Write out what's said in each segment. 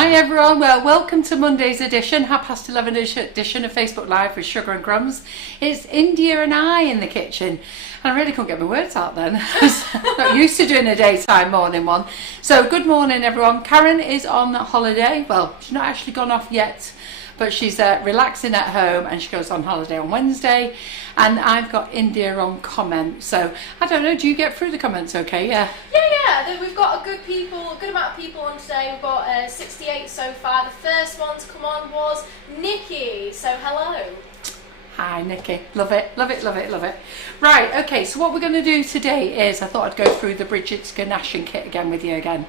Hi everyone, well welcome to Monday's edition, 11:30 edition of Facebook Live with Sugar and Crumbs. It's India and I in the kitchen, and I really couldn't get my words out then. I'm not used to doing a daytime morning one. So good morning everyone. Karen is on holiday. Well, she's not actually gone off yet, but she's relaxing at home, and she goes on holiday on Wednesday. And I've got India on comment. So I don't know, do you get through the comments okay? Yeah. We've got a good amount of people on today. We've got 68 so far. The first one to come on was Nikki. So hello. Hi Nikki, love it. Right, okay, so what we're going to do today is, I thought I'd go through the Brigids Ganaching Kit again with you again.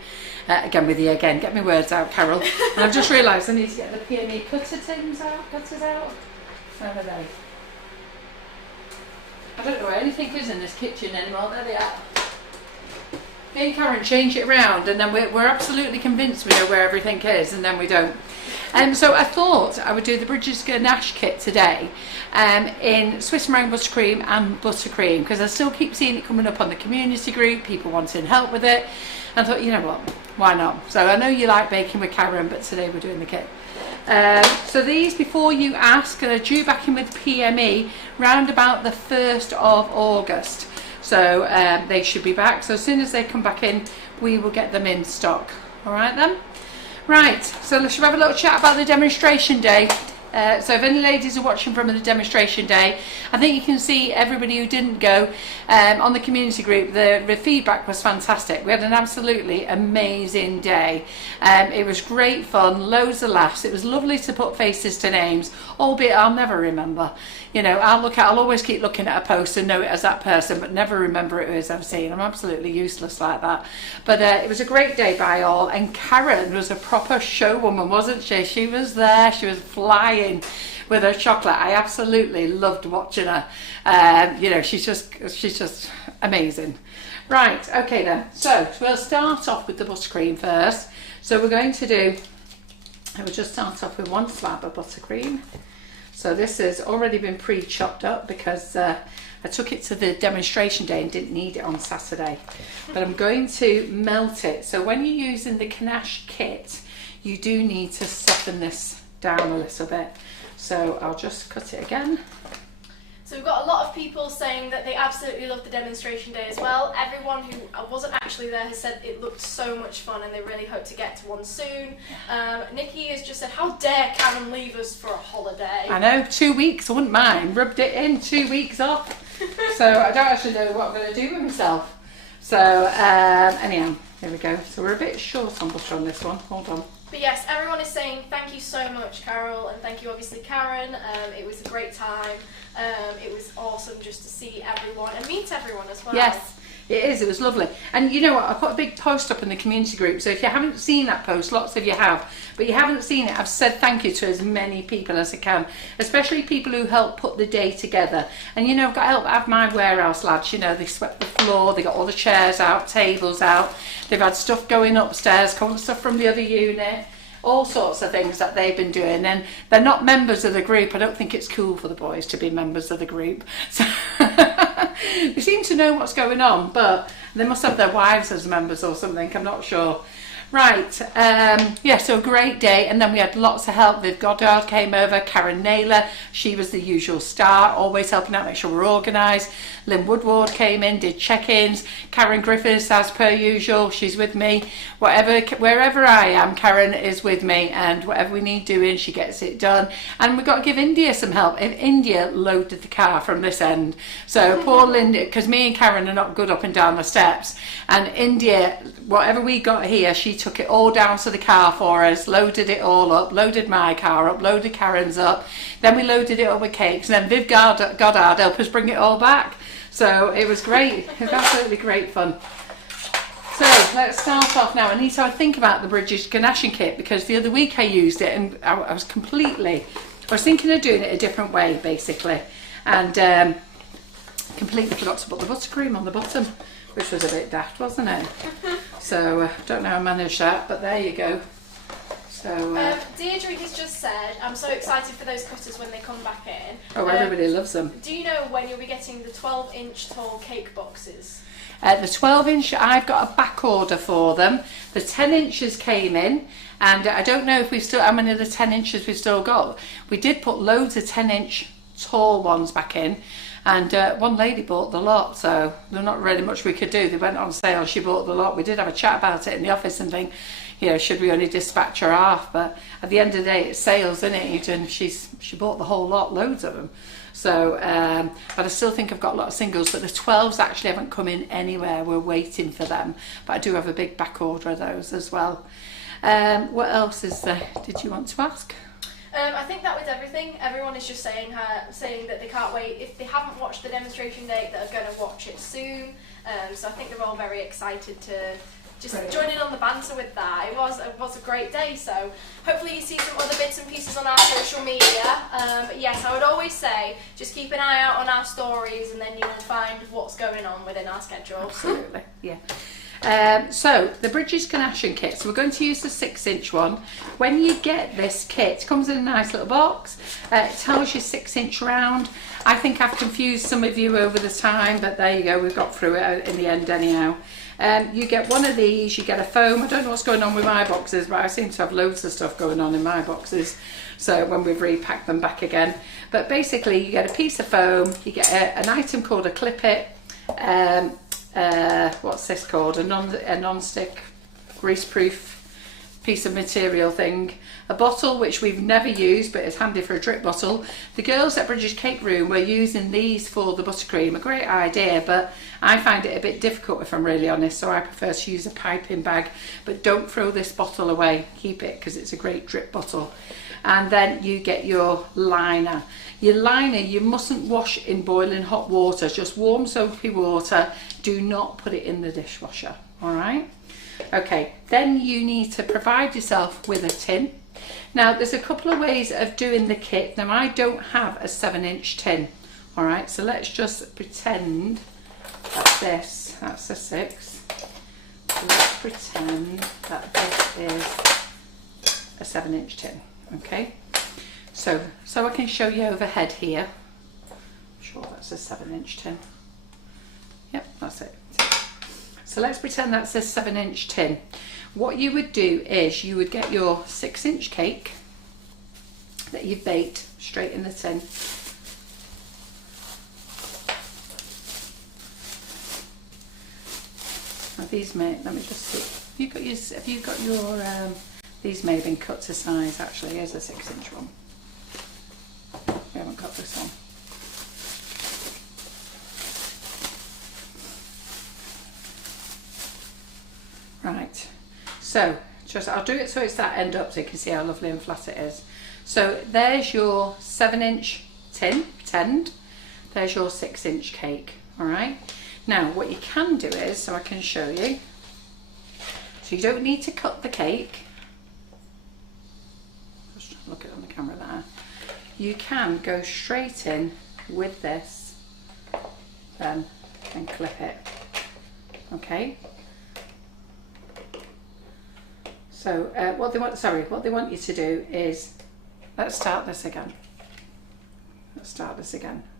Get my words out, Carol. And I've just realised I need to get the PME cutters out. Where are they? I don't know where anything is in this kitchen anymore. There they are. Me and Karen change it around, and then we're absolutely convinced we know where everything is, and then we don't. So I thought I would do the Brigids Ganaching Kit today in Swiss Meringue Buttercream and Buttercream, because I still keep seeing it coming up on the community group, people wanting help with it. And I thought, you know what, why not? So I know you like baking with Karen, but today we're doing the kit. So these, before you ask, are due back in with PME round about the 1st of August. So they should be back. So as soon as they come back in, we will get them in stock. All right then? Right, so let's have a little chat about the demonstration day. So if any ladies are watching from the demonstration day, I think you can see everybody who didn't go on the community group, the feedback was fantastic. We had an absolutely amazing day. It was great fun, loads of laughs. It was lovely to put faces to names, albeit I'll never remember. You know, I'll always keep looking at a post and know it as that person, but never remember it as I've seen. I'm absolutely useless like that. But it was a great day by all, and Karen was a proper showwoman, wasn't she? She was there, she was flying with her chocolate. I absolutely loved watching her. You know, she's just amazing. Right, okay then. So we'll start off with the buttercream first. So we're going to do, I will just start off with 1 slab of buttercream. So this has already been pre-chopped up because I took it to the demonstration day and didn't need it on Saturday. But I'm going to melt it. So when you're using the ganache kit, you do need to soften this down a little bit. So I'll just cut it again. So we've got a lot of people saying that they absolutely loved the demonstration day as well. Everyone who wasn't actually there has said it looked so much fun, and they really hope to get to one soon. Nikki has just said, how dare Karen leave us for a holiday? I know, 2 weeks, I wouldn't mind. Rubbed it in, 2 weeks off. So I don't actually know what I'm going to do with myself. So anyhow, here we go. So we're a bit short on butter on this one. Hold on. But yes, everyone is saying thank you so much, Carol, and thank you obviously Karen. It was a great time. It was awesome just to see everyone and meet everyone as well. Yes, it is. It was lovely. And you know what? I put a big post up in the community group. So if you haven't seen that post, lots of you have, but you haven't seen it, I've said thank you to as many people as I can, especially people who help put the day together. And you know, I've got help. I have my warehouse lads. You know, they swept the floor, they got all the chairs out, tables out. They've had stuff going upstairs, stuff from the other unit. All sorts of things that they've been doing, and they're not members of the group. I don't think it's cool for the boys to be members of the group. So they seem to know what's going on, but they must have their wives as members or something. I'm not sure. Right, yeah, so a great day, and then we had lots of help. Viv Goddard came over, Karen Naylor, she was the usual star, always helping out, make sure we're organised. Lynn Woodward came in, did check-ins. Karen Griffiths, as per usual, she's with me. Wherever I am, Karen is with me, and whatever we need doing, she gets it done. And we've got to give India some help. If India loaded the car from this end, so poor Linda, because me and Karen are not good up and down the steps, and India, whatever we got here, she took it all down to the car for us, loaded it all up, loaded my car up, loaded Karen's up, then we loaded it up with cakes, and then Viv Goddard helped us bring it all back. So it was great. It was absolutely great fun. So let's start off now. I need to think about the Brigids Ganaching Kit, because the other week I used it and I was thinking of doing it a different way basically, and completely forgot to put the buttercream on the bottom, which was a bit daft, wasn't it? So don't know how I managed that, but there you go. So Deirdre has just said, I'm so excited for those cutters when they come back in. oh, everybody loves them. Do you know when you'll be getting the 12-inch tall cake boxes? The 12-inch, I've got a back order for them. The 10 inches came in, and I don't know if we've still, how many of the 10 inches we've still got. We did put loads of 10-inch tall ones back in, and one lady bought the lot, so there's not really much we could do. They went on sale, she bought the lot. We did have a chat about it in the office and think, you know, should we only dispatch her half? But at the end of the day, it's sales, isn't it? And she bought the whole lot, loads of them. So, but I still think I've got a lot of singles, but the 12s actually haven't come in anywhere. We're waiting for them, but I do have a big back order of those as well. What else is there? Did you want to ask? I think that was everything. Everyone is just saying that they can't wait. If they haven't watched the demonstration day, they're going to watch it soon. So I think they're all very excited to just join in on the banter with that. It was a great day. So hopefully you see some other bits and pieces on our social media. But yes, I would always say just keep an eye out on our stories, and then you'll find what's going on within our schedule. Absolutely, yeah. So the Brigids Ganaching Kit, so we're going to use the 6-inch one. When you get this kit, it comes in a nice little box. It tells you 6-inch round. I think I've confused some of you over the time, but there you go, we've got through it in the end anyhow. You get one of these, you get a foam. I don't know what's going on with my boxes, but I seem to have loads of stuff going on in my boxes, so when we've repacked them back again. But basically you get a piece of foam, you get an item called a clip it, what's this called, a non-stick grease-proof piece of material thing, a bottle which we've never used but is handy for a drip bottle. The girls at Brigid Cake Room were using these for the buttercream, a great idea, but I find it a bit difficult if I'm really honest, so I prefer to use a piping bag. But don't throw this bottle away, keep it, because it's a great drip bottle. And then you get your liner. Your liner you mustn't wash in boiling hot water, just warm soapy water. Do not put it in the dishwasher, all right? Okay, then you need to provide yourself with a tin. Now there's a couple of ways of doing the kit. Now I don't have a 7-inch tin, all right, so let's just pretend that that's a 6. So let's pretend that this is a 7-inch tin, okay? So I can show you overhead here. I'm sure that's a 7-inch tin. Yep, that's it. So let's pretend that's a 7-inch tin. What you would do is you would get your 6-inch cake that you've baked straight in the tin. Now these may, let me just see. Have you got your these may have been cut to size actually. Here's a 6-inch one. We haven't got this one. Right, so I'll do it so it's that end up so you can see how lovely and flat it is. So there's your 7-inch tin, pretend. There's your 6-inch cake, all right? Now what you can do is, so I can show you, so you don't need to cut the cake. Just look at it on the camera there. You can go straight in with this, then, and clip it, okay? So what they want you to do is, let's start this again.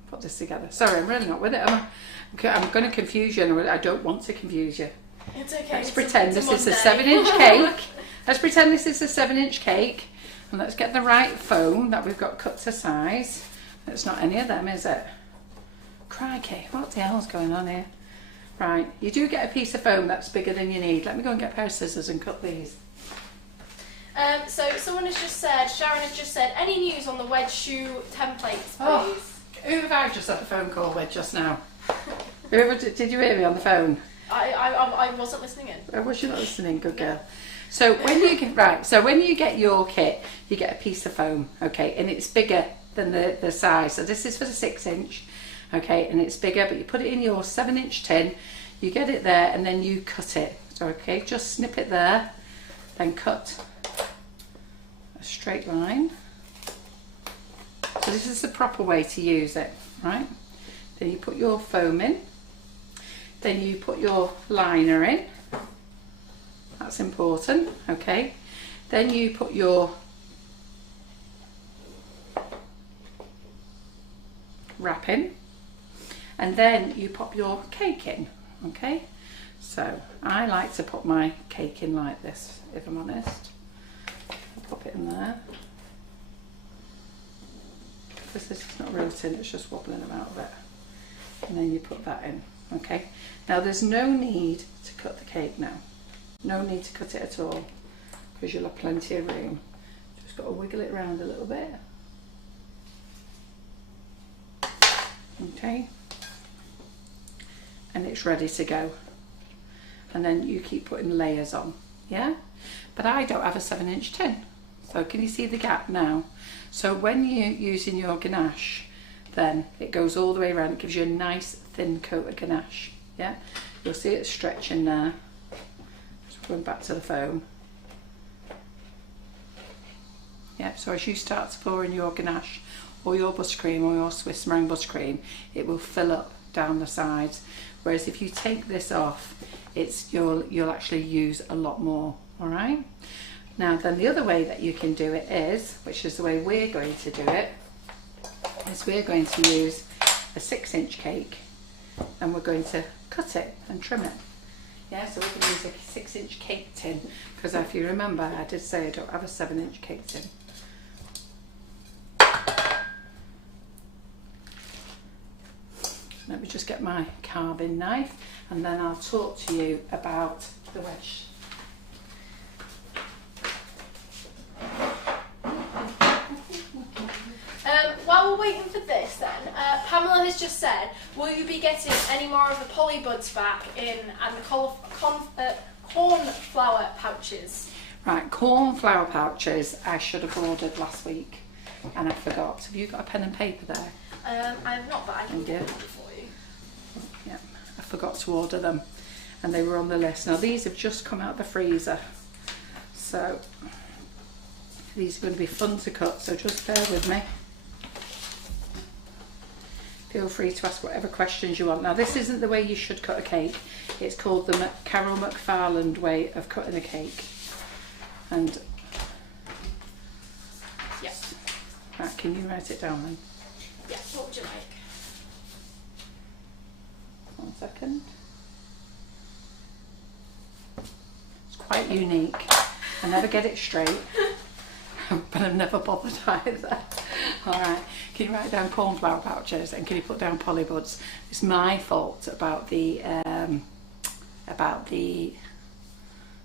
Put this together. Sorry, I'm really not with it, am I? I'm going to confuse you, and I don't want to confuse you. It's okay. Let's pretend this is a 7-inch cake. Let's pretend this is a 7-inch cake, and let's get the right foam that we've got cut to size. It's not any of them, is it? Crikey, what the hell's going on here? Right, you do get a piece of foam that's bigger than you need. Let me go and get a pair of scissors and cut these. So someone has just said, Sharon has just said, any news on the wedge shoe templates, please? Oh, who have I just had a phone call with just now? Did you hear me on the phone? I wasn't listening in. Oh, was you not listening? Good girl. So when you get your kit, you get a piece of foam, okay, and it's bigger than the size. So this is for the 6-inch, okay, and it's bigger, but you put it in your 7-inch tin, you get it there, and then you cut it. So okay, just snip it there, then cut a straight line. So this is the proper way to use it, right? Then you put your foam in, then you put your liner in. That's important, okay? Then you put your wrapping, and then you pop your cake in. Okay, so I like to put my cake in like this, if I'm honest. I'll pop it in there. This is not rooting, it's just wobbling about of it. And then you put that in. Okay, now there's no need to cut the cake now. No need to cut it at all, because you'll have plenty of room. Just got to wiggle it around a little bit. Okay, and it's ready to go. And then you keep putting layers on, yeah? But I don't have a 7-inch tin. So can you see the gap now? So when you're using your ganache, then it goes all the way around. It gives you a nice thin coat of ganache, yeah? You'll see it stretching there. Just going back to the foam. Yeah, so as you start to pour in your ganache, or your buttercream, or your Swiss Meringue Buttercream, it will fill up down the sides. Whereas if you take this off, you'll actually use a lot more. All right. Now then, the other way that you can do it is, which is the way we're going to do it, is we're going to use a 6-inch cake, and we're going to cut it and trim it. Yeah, so we can use a 6-inch cake tin, because if you remember, I did say I don't have a 7-inch cake tin. Let me just get my carving knife, and then I'll talk to you about the wedge. While we're waiting for this then, Pamela has just said, will you be getting any more of the poly buds back in and the cornflower pouches? Right, cornflower pouches I should have ordered last week, and I forgot. Have you got a pen and paper there? I have not, but I can get it for you. Yeah, I forgot to order them, and they were on the list. Now these have just come out of the freezer, so these are going to be fun to cut, so just bear with me. Feel free to ask whatever questions you want. Now this isn't the way you should cut a cake. It's called the Carol McFarland way of cutting a cake. And yeah. Right, can you write it down then? Yeah, what would you like? 1 second. It's quite unique. I never get it straight, but I'm never bothered either. Alright, can you write down cornflower pouches, and can you put down polybuds? It's my fault about the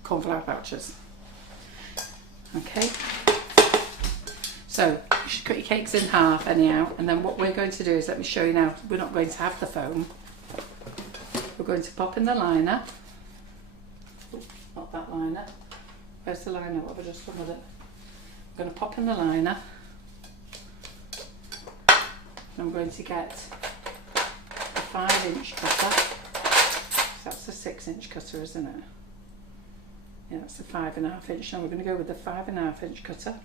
cornflower pouches. Okay, so you should cut your cakes in half anyhow, and then what we're going to do is, let me show you now, we're not going to have the foam. We're going to pop in the liner. Ooh, not that liner. Where's the liner? What have I just done with it? I'm going to pop in the liner. I'm going to get a 5-inch cutter. That's a 6-inch cutter, isn't it? Yeah, that's a 5.5 inch. Now we're going to go with the 5.5 inch cutter.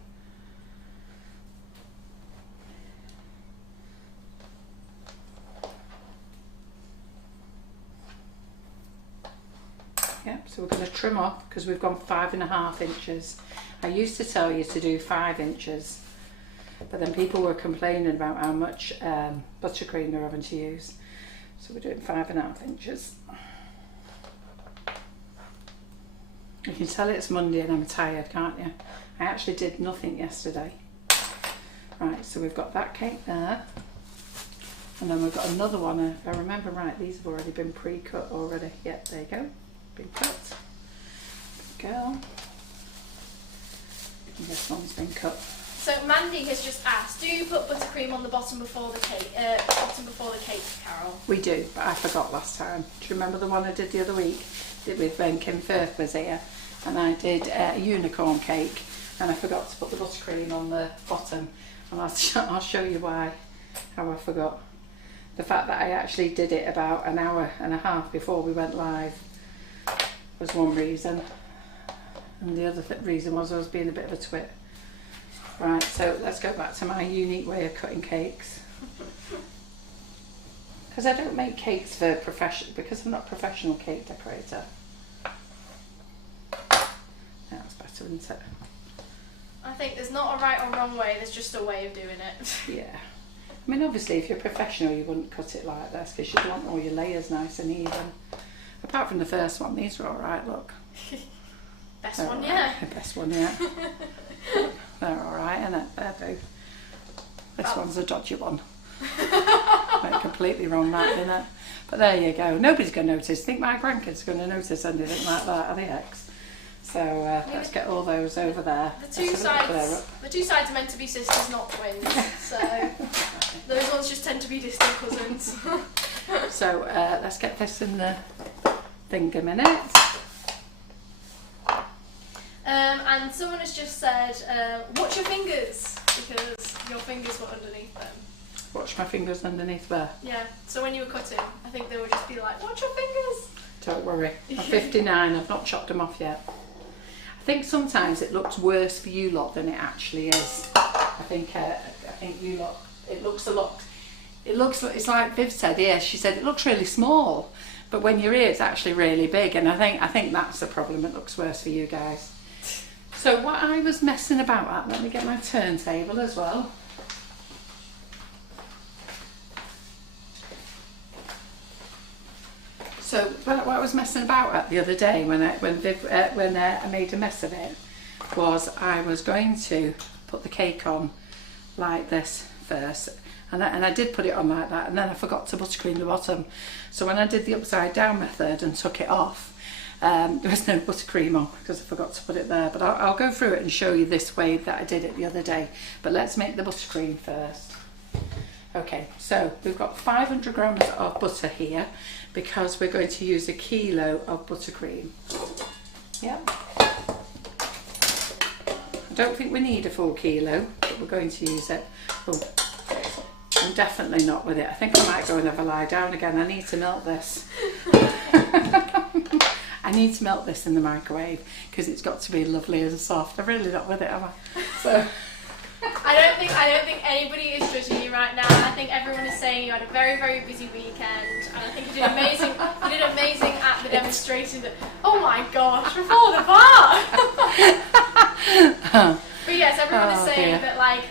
Yep, so we're going to trim off, because we've gone 5.5 inches. I used to tell you to do 5 inches. But then people were complaining about how much buttercream they're having to use. So we're doing 5.5 inches. You can tell it's Monday and I'm tired, can't you? I actually did nothing yesterday. Right, so we've got that cake there. And then we've got another one. If I remember right, these have already been pre-cut already. Yep, there you go. Been cut. There we go. And this one's been cut. So Mandy has just asked, do you put buttercream on the bottom before the cake, Carol? We do, but I forgot last time. Do you remember the one I did the other week? Did with when Kim Firth was here, and I did a unicorn cake, and I forgot to put the buttercream on the bottom, and I'll show you why, how I forgot. The fact that I actually did it about an hour and a half before we went live was one reason, and the other reason was I was being a bit of a twit. Right, so let's go back to my unique way of cutting cakes. Because I don't make cakes for because I'm not a professional cake decorator. That's better, isn't it? I think there's not a right or wrong way, there's just a way of doing it. Yeah. I mean, obviously, if you're professional, you wouldn't cut it like this because you'd want all your layers nice and even. Apart from the first one, these are all right, look. Best They're one all yet. right. Best one yet. They're all right, isn't it? They're do. This one's a dodgy one. Went completely wrong, that, didn't it? But there you go. Nobody's going to notice. Think my grandkids are going to notice anything like that, are they, X? So let's get all those over there. The two sides are meant to be sisters, not twins. So those ones just tend to be distant cousins. So let's get this in the thing a minute. And someone has just said, watch your fingers, because your fingers were underneath them. Watch my fingers underneath there. Yeah, so when you were cutting, I think they would just be like, watch your fingers. Don't worry. I'm 59, I've not chopped them off yet. I think sometimes it looks worse for you lot than it actually is. I think you lot, it looks a lot, it's like Viv said here, she said it looks really small, but when you're here it's actually really big, and I think that's the problem, it looks worse for you guys. So what I was messing about at, let me get my turntable as well. So what I was messing about at the other day when I made a mess of it was I was going to put the cake on like this first, and I did put it on like that, and then I forgot to buttercream the bottom. So when I did the upside down method and took it off, there was no buttercream on because I forgot to put it there. But I'll go through it and show you this way that I did it the other day. But let's make the buttercream first. Okay, so we've got 500 grams of butter here because we're going to use 1 kilo of buttercream. Yep. I don't think we need a full kilo, but we're going to use it. Oh, I'm definitely not with it. I think I might go and have a lie down again. I need to melt this. I need to melt this in the microwave because it's got to be lovely and soft. I'm really not with it, am I? So. I don't think anybody is judging you right now. I think everyone is saying you had a very, very busy weekend, and I think you did amazing. You did amazing at the demonstration. Oh my gosh, we're falling apart. But yes, everyone is saying that, like,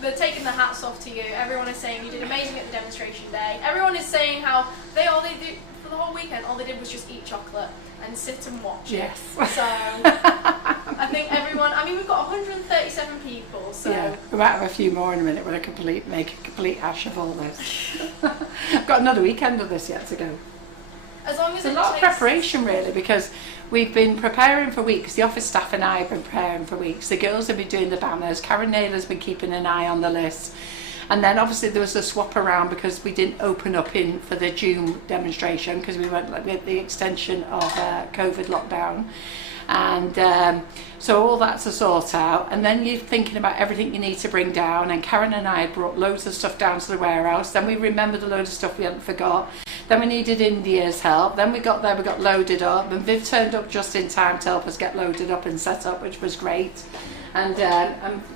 they're taking the hats off to you. Everyone is saying you did amazing at the demonstration day. Everyone is saying how they did for the whole weekend. All they did was just eat chocolate and sit and watch. Yes. So I think everyone. I mean, we've got 137 people. So yeah, we might have a few more in a minute when I make a complete hash of all this. I've got another weekend of this yet to go. As long as it's a lot of preparation really, because we've been preparing for weeks. The office staff and I have been preparing for weeks. The girls have been doing the banners. Karen Naylor's been keeping an eye on the list. And then obviously there was a swap around because we didn't open up in for the June demonstration because we went with the extension of COVID lockdown. And so all that's to sort out, and then you're thinking about everything you need to bring down, and Karen and I brought loads of stuff down to the warehouse. Then we remembered a load of stuff we hadn't forgot. Then we needed India's help. Then we got there, we got loaded up, and Viv turned up just in time to help us get loaded up and set up, which was great. And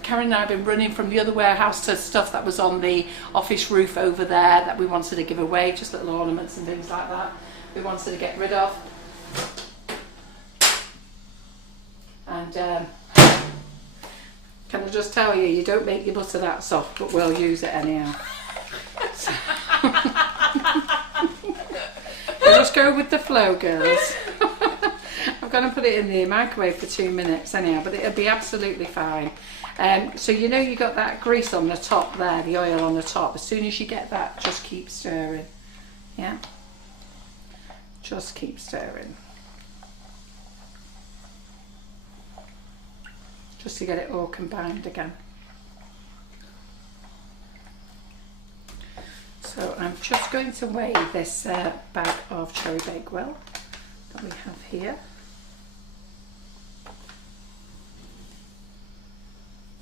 Karen and I have been running from the other warehouse to stuff that was on the office roof over there that we wanted to give away, just little ornaments and things like that we wanted to get rid of. And can I just tell you, you don't make your butter that soft, but we'll use it anyhow. So. We'll just go with the flow, girls. I'm going to put it in the microwave for 2 minutes anyhow, but it'll be absolutely fine. So you know you got that grease on the top there, the oil on the top. As soon as you get that, just keep stirring. Yeah? Just keep stirring. Just to get it all combined again. So I'm just going to weigh this bag of Cherry Bakewell that we have here.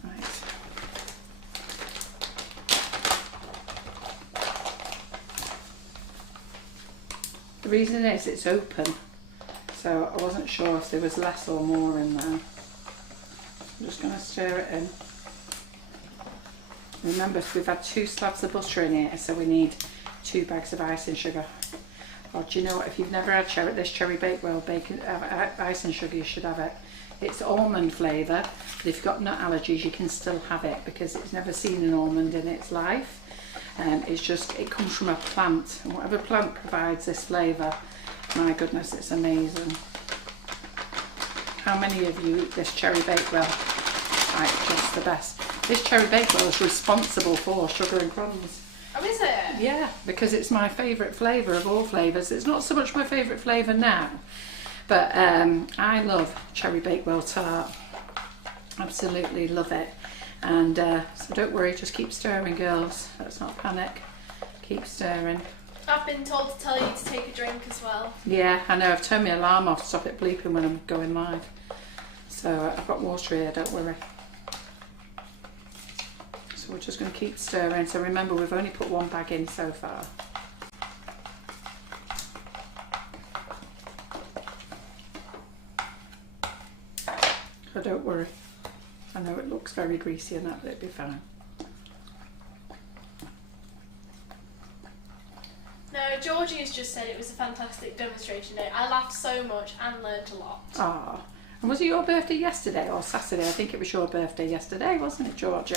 Right. The reason is it's open, so I wasn't sure if there was less or more in there. I'm just going to stir it in. Remember, we've had 2 slabs of butter in here, so we need 2 bags of icing sugar. Or do you know what? If you've never had this Cherry Bakewell icing sugar, you should have it. It's almond flavour, But if you've got nut allergies, you can still have it because it's never seen an almond in its life. It's just, it comes from a plant, and whatever plant provides this flavour, my goodness, it's amazing. How many of you eat this cherry bakewell? Like, just the best. This cherry bakewell is responsible for Sugar and Crumbs. Oh, is it? Yeah, because it's my favourite flavour of all flavours. It's not so much my favourite flavour now, but I love cherry bakewell tart. Absolutely love it. And so don't worry, just keep stirring, girls. Let's not panic. Keep stirring. I've been told to tell you to take a drink as well. Yeah, I know. I've turned my alarm off to stop it bleeping when I'm going live. So I've got water here, don't worry. So we're just going to keep stirring. So remember, we've only put one bag in so far. So don't worry. I know it looks very greasy and that, but it'll be fine. No, Georgie has just said it was a fantastic demonstration day. I laughed so much and learnt a lot. Ah, and was it your birthday yesterday or Saturday? I think it was your birthday yesterday, wasn't it, Georgie?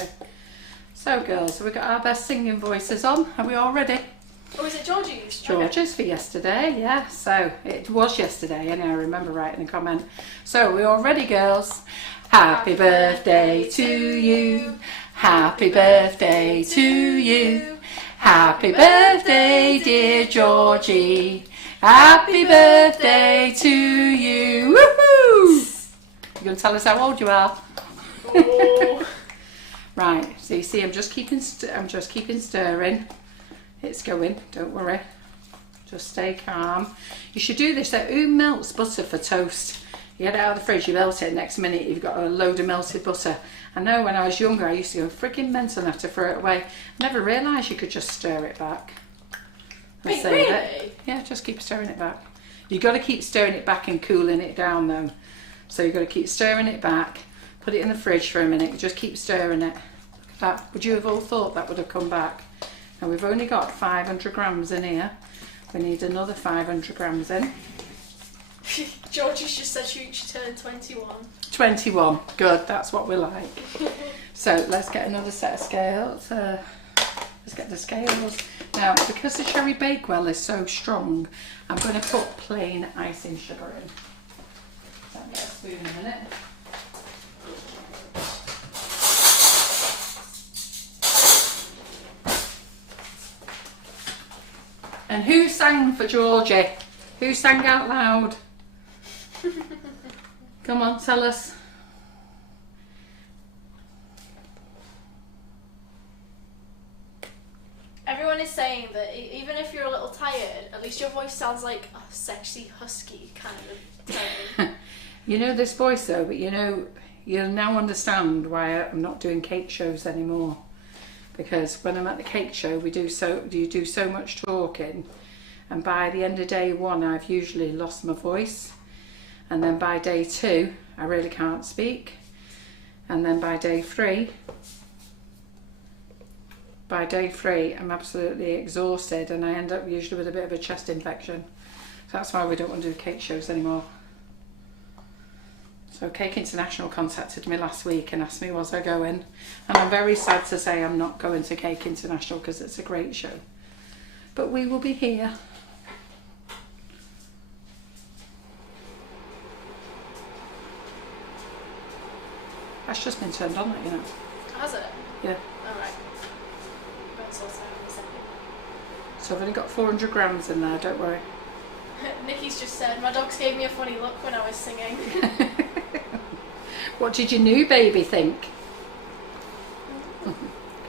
So girls, so we've got our best singing voices on. Are we all ready? Or was it Georgie's? George's for yesterday, yeah. So it was yesterday, and I remember writing a comment. So we're all ready, girls. Happy birthday to you. Happy birthday to you. Happy birthday, dear Georgie. Happy birthday to you. Woohoo! You gonna tell us how old you are? Oh. Right. So you see, I'm just keeping stirring. It's going. Don't worry. Just stay calm. You should do this. Who melts butter for toast? You get it out of the fridge, you melt it. Next minute, you've got a load of melted butter. I know when I was younger, I used to go freaking mental and have to throw it away. I never realised you could just stir it back. Wait, really? Yeah, just keep stirring it back. You've got to keep stirring it back and cooling it down though. So you've got to keep stirring it back. Put it in the fridge for a minute. Just keep stirring it. Look at that. Would you have all thought that would have come back? Now we've only got 500 grams in here. We need another 500 grams in. Georgie's just said she turned 21. 21. Good. That's what we like. So let's get another set of scales. Let's get the scales. Now, because the cherry bakewell is so strong, I'm going to put plain icing sugar in. So I'll get a spoon in a minute. And who sang for Georgie? Who sang out loud? Come on, tell us. Everyone is saying that even if you're a little tired, at least your voice sounds like a sexy, husky kind of tone. You know this voice though, but you know, you'll now understand why I'm not doing cake shows anymore. Because when I'm at the cake show, you do so much talking, and by the end of day one, I've usually lost my voice, and then by day two, I really can't speak, and then by day three, I'm absolutely exhausted, and I end up usually with a bit of a chest infection. So that's why we don't want to do cake shows anymore. So Cake International contacted me last week and asked me was I going, and I'm very sad to say I'm not going to Cake International because it's a great show, but we will be here. That's just been turned on, you know. Has it? Yeah. Alright. Got sort out in a second. So I've only got 400 grams in there, don't worry. Nikki's just said, my dogs gave me a funny look when I was singing. What did your new baby think?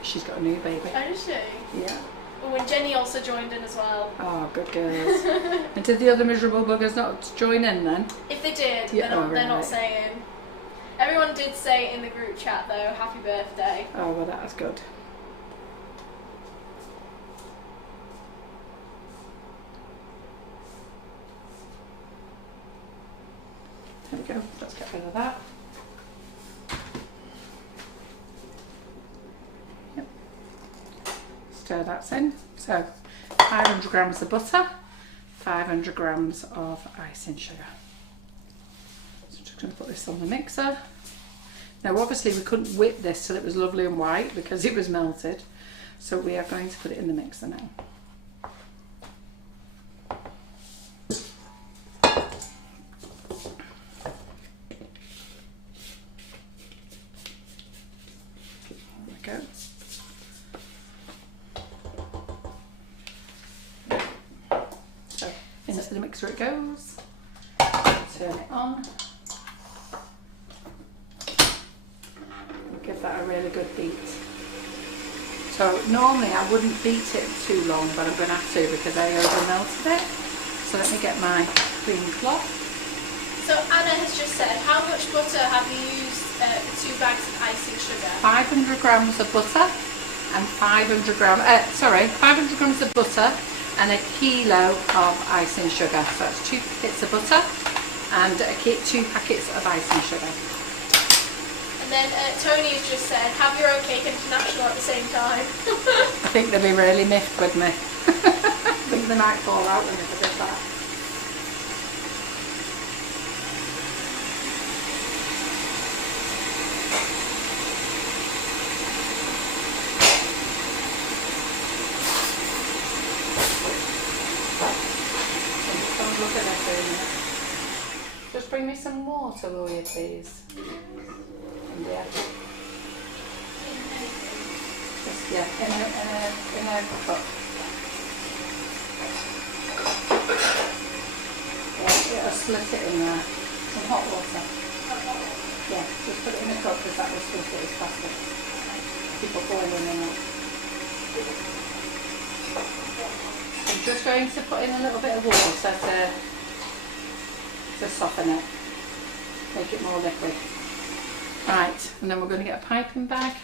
She's got a new baby. Oh, does she? Yeah. Oh, and Jenny also joined in as well. Oh, good girls. And did the other miserable buggers not join in then? If they did, Yeah, they're not right. saying. Everyone did say in the group chat though, happy birthday. Oh, well, that's good. There we go. Let's get rid of that. Yep. Stir that in. So 500 grams of butter, 500 grams of icing sugar. So I'm just going to put this on the mixer. Now obviously we couldn't whip this till it was lovely and white because it was melted. So we are going to put it in the mixer now. There we go. So into the mixer it goes. Turn it on. Give that a really good beat. So normally I wouldn't beat it too long, but I'm going to have to because I over melted it. So let me get my cream cloth. So Anna has just said, how much butter have you used for 2 bags of icing sugar? 500 grams of butter and 500 grams of butter and a kilo of icing sugar. So that's 2 packets of butter and 2 packets of icing sugar. And then Tony has just said, have your own cake international at the same time. I think they'll be really miffed with me. I think they might fall out when I did that. Look at that for a minute. Just bring me some water, will you, please? And yeah. Just, yeah, in a cup. Yeah, it'll split it in there. Some hot water. Yeah, just put it in a cup because that will split it as fast as people boiling in it. I'm just going to put in a little bit of water to soften it, make it more liquid. Right, and then we're going to get a piping bag.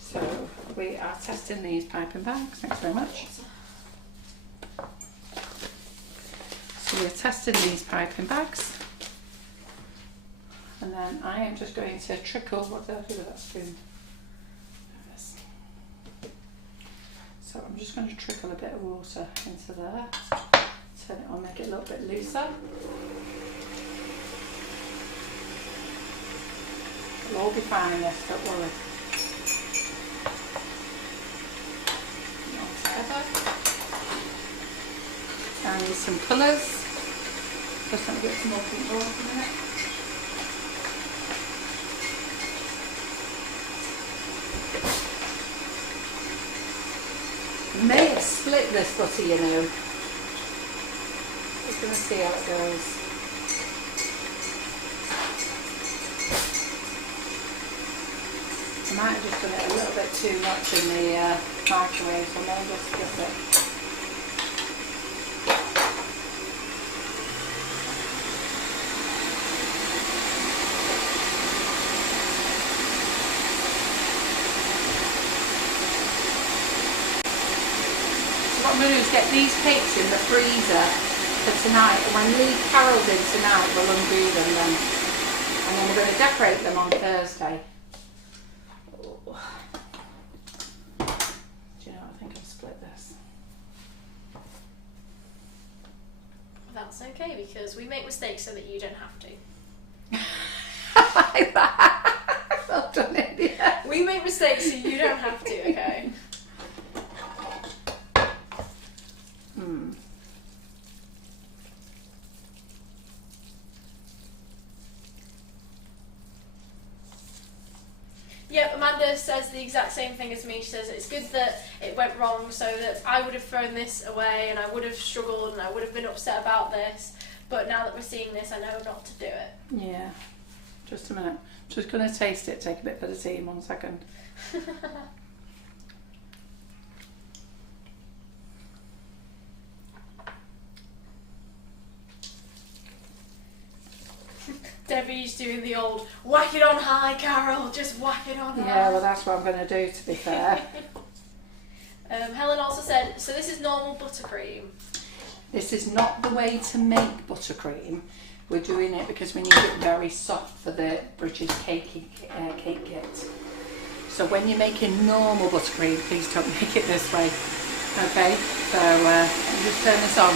So we are testing these piping bags. Thanks very much. So we're testing these piping bags. And then I am just going to trickle, what did I do with that spoon? So I'm just going to trickle a bit of water into there, turn it on, make it a little bit looser. It'll all be fine in this, don't worry. All together. And some colours. Just let me get some more pink balls in a minute. May have split this butter, you know. Just going to see how it goes. I might have just done it a little bit too much in the microwave, so maybe just skip it. What I'm going to do is get these cakes in the freezer for tonight, and when Lee Carol's in tonight we'll undo them then, and then we're going to decorate them on Thursday. Oh. Do you know, I think I've split this. That's okay, because we make mistakes so that you don't have to. I like that. Well done, India. We make mistakes so you don't have to, okay? Yep, Amanda says the exact same thing as me. She says it's good that it went wrong, so that I would have thrown this away and I would have struggled and I would have been upset about this, but now that we're seeing this I know not to do it. Yeah, just a minute. Just going to taste it, take a bit for the tea in 1 second. Debbie's doing the old whack it on high, Carol, just whack it on high. Yeah, well that's what I'm going to do, to be fair. Helen also said, so this is normal buttercream. This is not the way to make buttercream. We're doing it because we need it very soft for the Brigids cake kit. So when you're making normal buttercream, please don't make it this way. Okay, so let me just turn this on.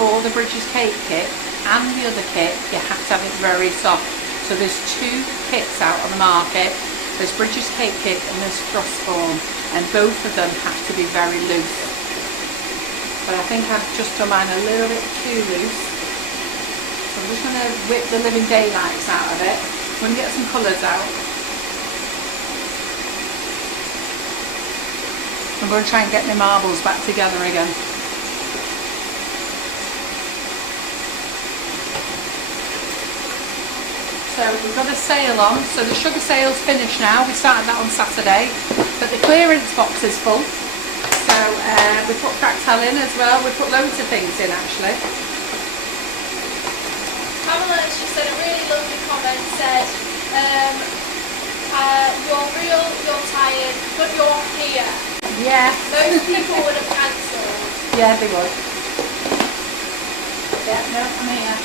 For the Brigids cake kit and the other kit, you have to have it very soft So there's two kits out on the market. There's Brigid's Cake Kit and there's Frost Form, and both of them have to be very loose. But I think I've just done mine a little bit too loose. So I'm just going to whip the living daylights out of it. I'm going to get some colours out. I'm going to try and get my marbles back together again. So we've got a sale on, so the sugar sale's finished now. We started that on Saturday, but the clearance box is full. So we put Fractal in as well. We put loads of things in actually. Pamela, she said a really lovely comment, said, you're real, you're tired, but you're here. Yeah. Most people would have cancelled. Yeah, they would. Yeah, no, I'm here.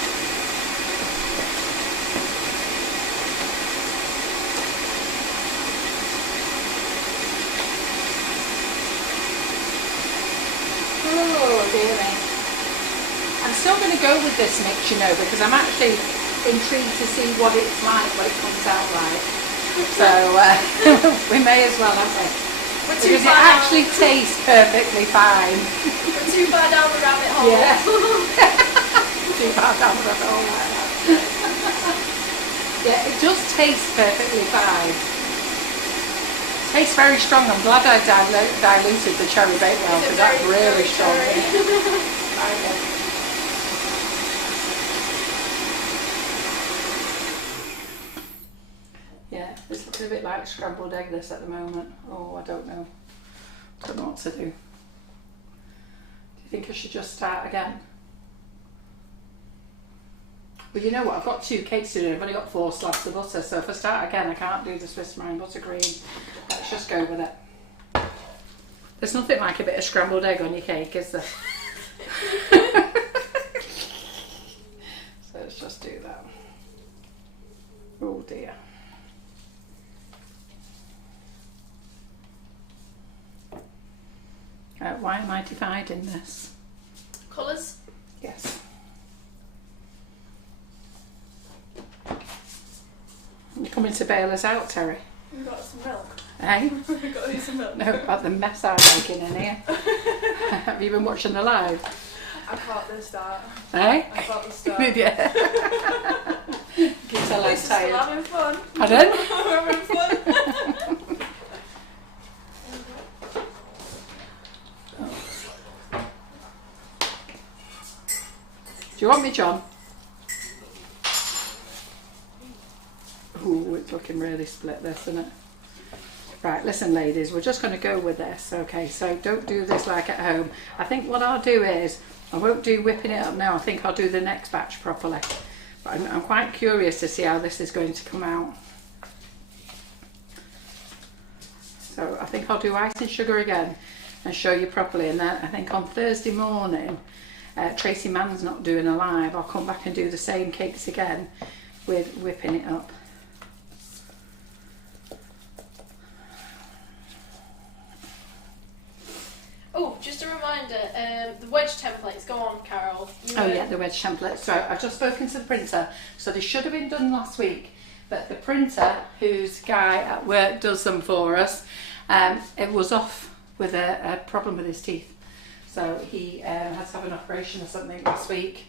Oh dear me. I'm still going to go with this mix, you know, because I'm actually intrigued to see what it's like when it comes out right. So we may as well, haven't we? Because it actually tastes perfectly fine. We're too far down the rabbit hole. Yeah. Too far down the rabbit hole like that. Yeah, it does taste perfectly fine. Tastes very strong. I'm glad I diluted the cherry bakewell because that's really strong. Yeah, this looks a bit like scrambled egg this at the moment. Oh, I don't know. Don't know what to do. Do you think I should just start again? Well, you know what? I've got 2 cakes to do. I've only got 4 slabs of butter, so if I start again, I can't do the Swiss Meringue Buttercream. Let's just go with it. There's nothing like a bit of scrambled egg on your cake, is there? So let's just do that. Oh dear. Why am I dividing this? Colours? Yes. You're coming to bail us out, Terry? We've got some milk. Eh? We've got to do some milk. No, about the mess I'm making in here. Have you been watching the live? I caught the start. Eh? I caught the start. Did you? You can tell I'm tired. Still having fun. Pardon? We're having fun. Do you want me, John? Ooh, it's looking really split this, isn't it? Right, listen ladies, we're just going to go with this, okay? So don't do this like at home. I think what I'll do is, I won't do whipping it up now, I think I'll do the next batch properly. But I'm quite curious to see how this is going to come out. So I think I'll do icing sugar again and show you properly, and then I think on Thursday morning, Tracy Mann's not doing a live, I'll come back and do the same cakes again with whipping it up. Oh, just a reminder, the wedge templates, go on Carol. Yeah, the wedge templates. So I've just spoken to the printer, so they should have been done last week, but the printer, whose guy at work does them for us, it was off with a problem with his teeth. So he had to have an operation or something last week,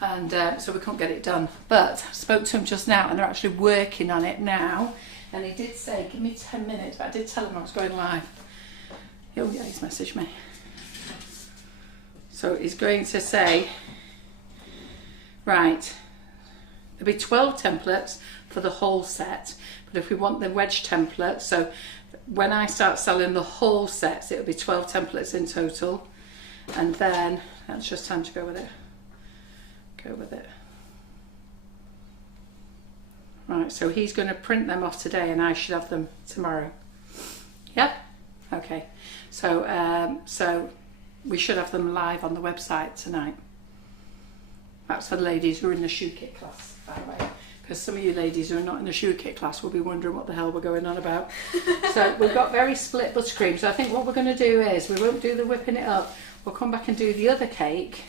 and so we couldn't get it done. But I spoke to him just now and they're actually working on it now, and he did say give me 10 minutes, but I did tell him I was going live. Oh yeah, he's messaged me. So he's going to say, right, there'll be 12 templates for the whole set, but if we want the wedge template, so when I start selling the whole sets, it'll be 12 templates in total, and then that's just time to go with it. Go with it. Right, so he's going to print them off today and I should have them tomorrow. Yeah? Okay. So so we should have them live on the website tonight. That's for the ladies who are in the shoe kit class, by the way. Because some of you ladies who are not in the shoe kit class will be wondering what the hell we're going on about. So we've got very split buttercream. So I think what we're going to do is, we won't do the whipping it up. We'll come back and do the other cake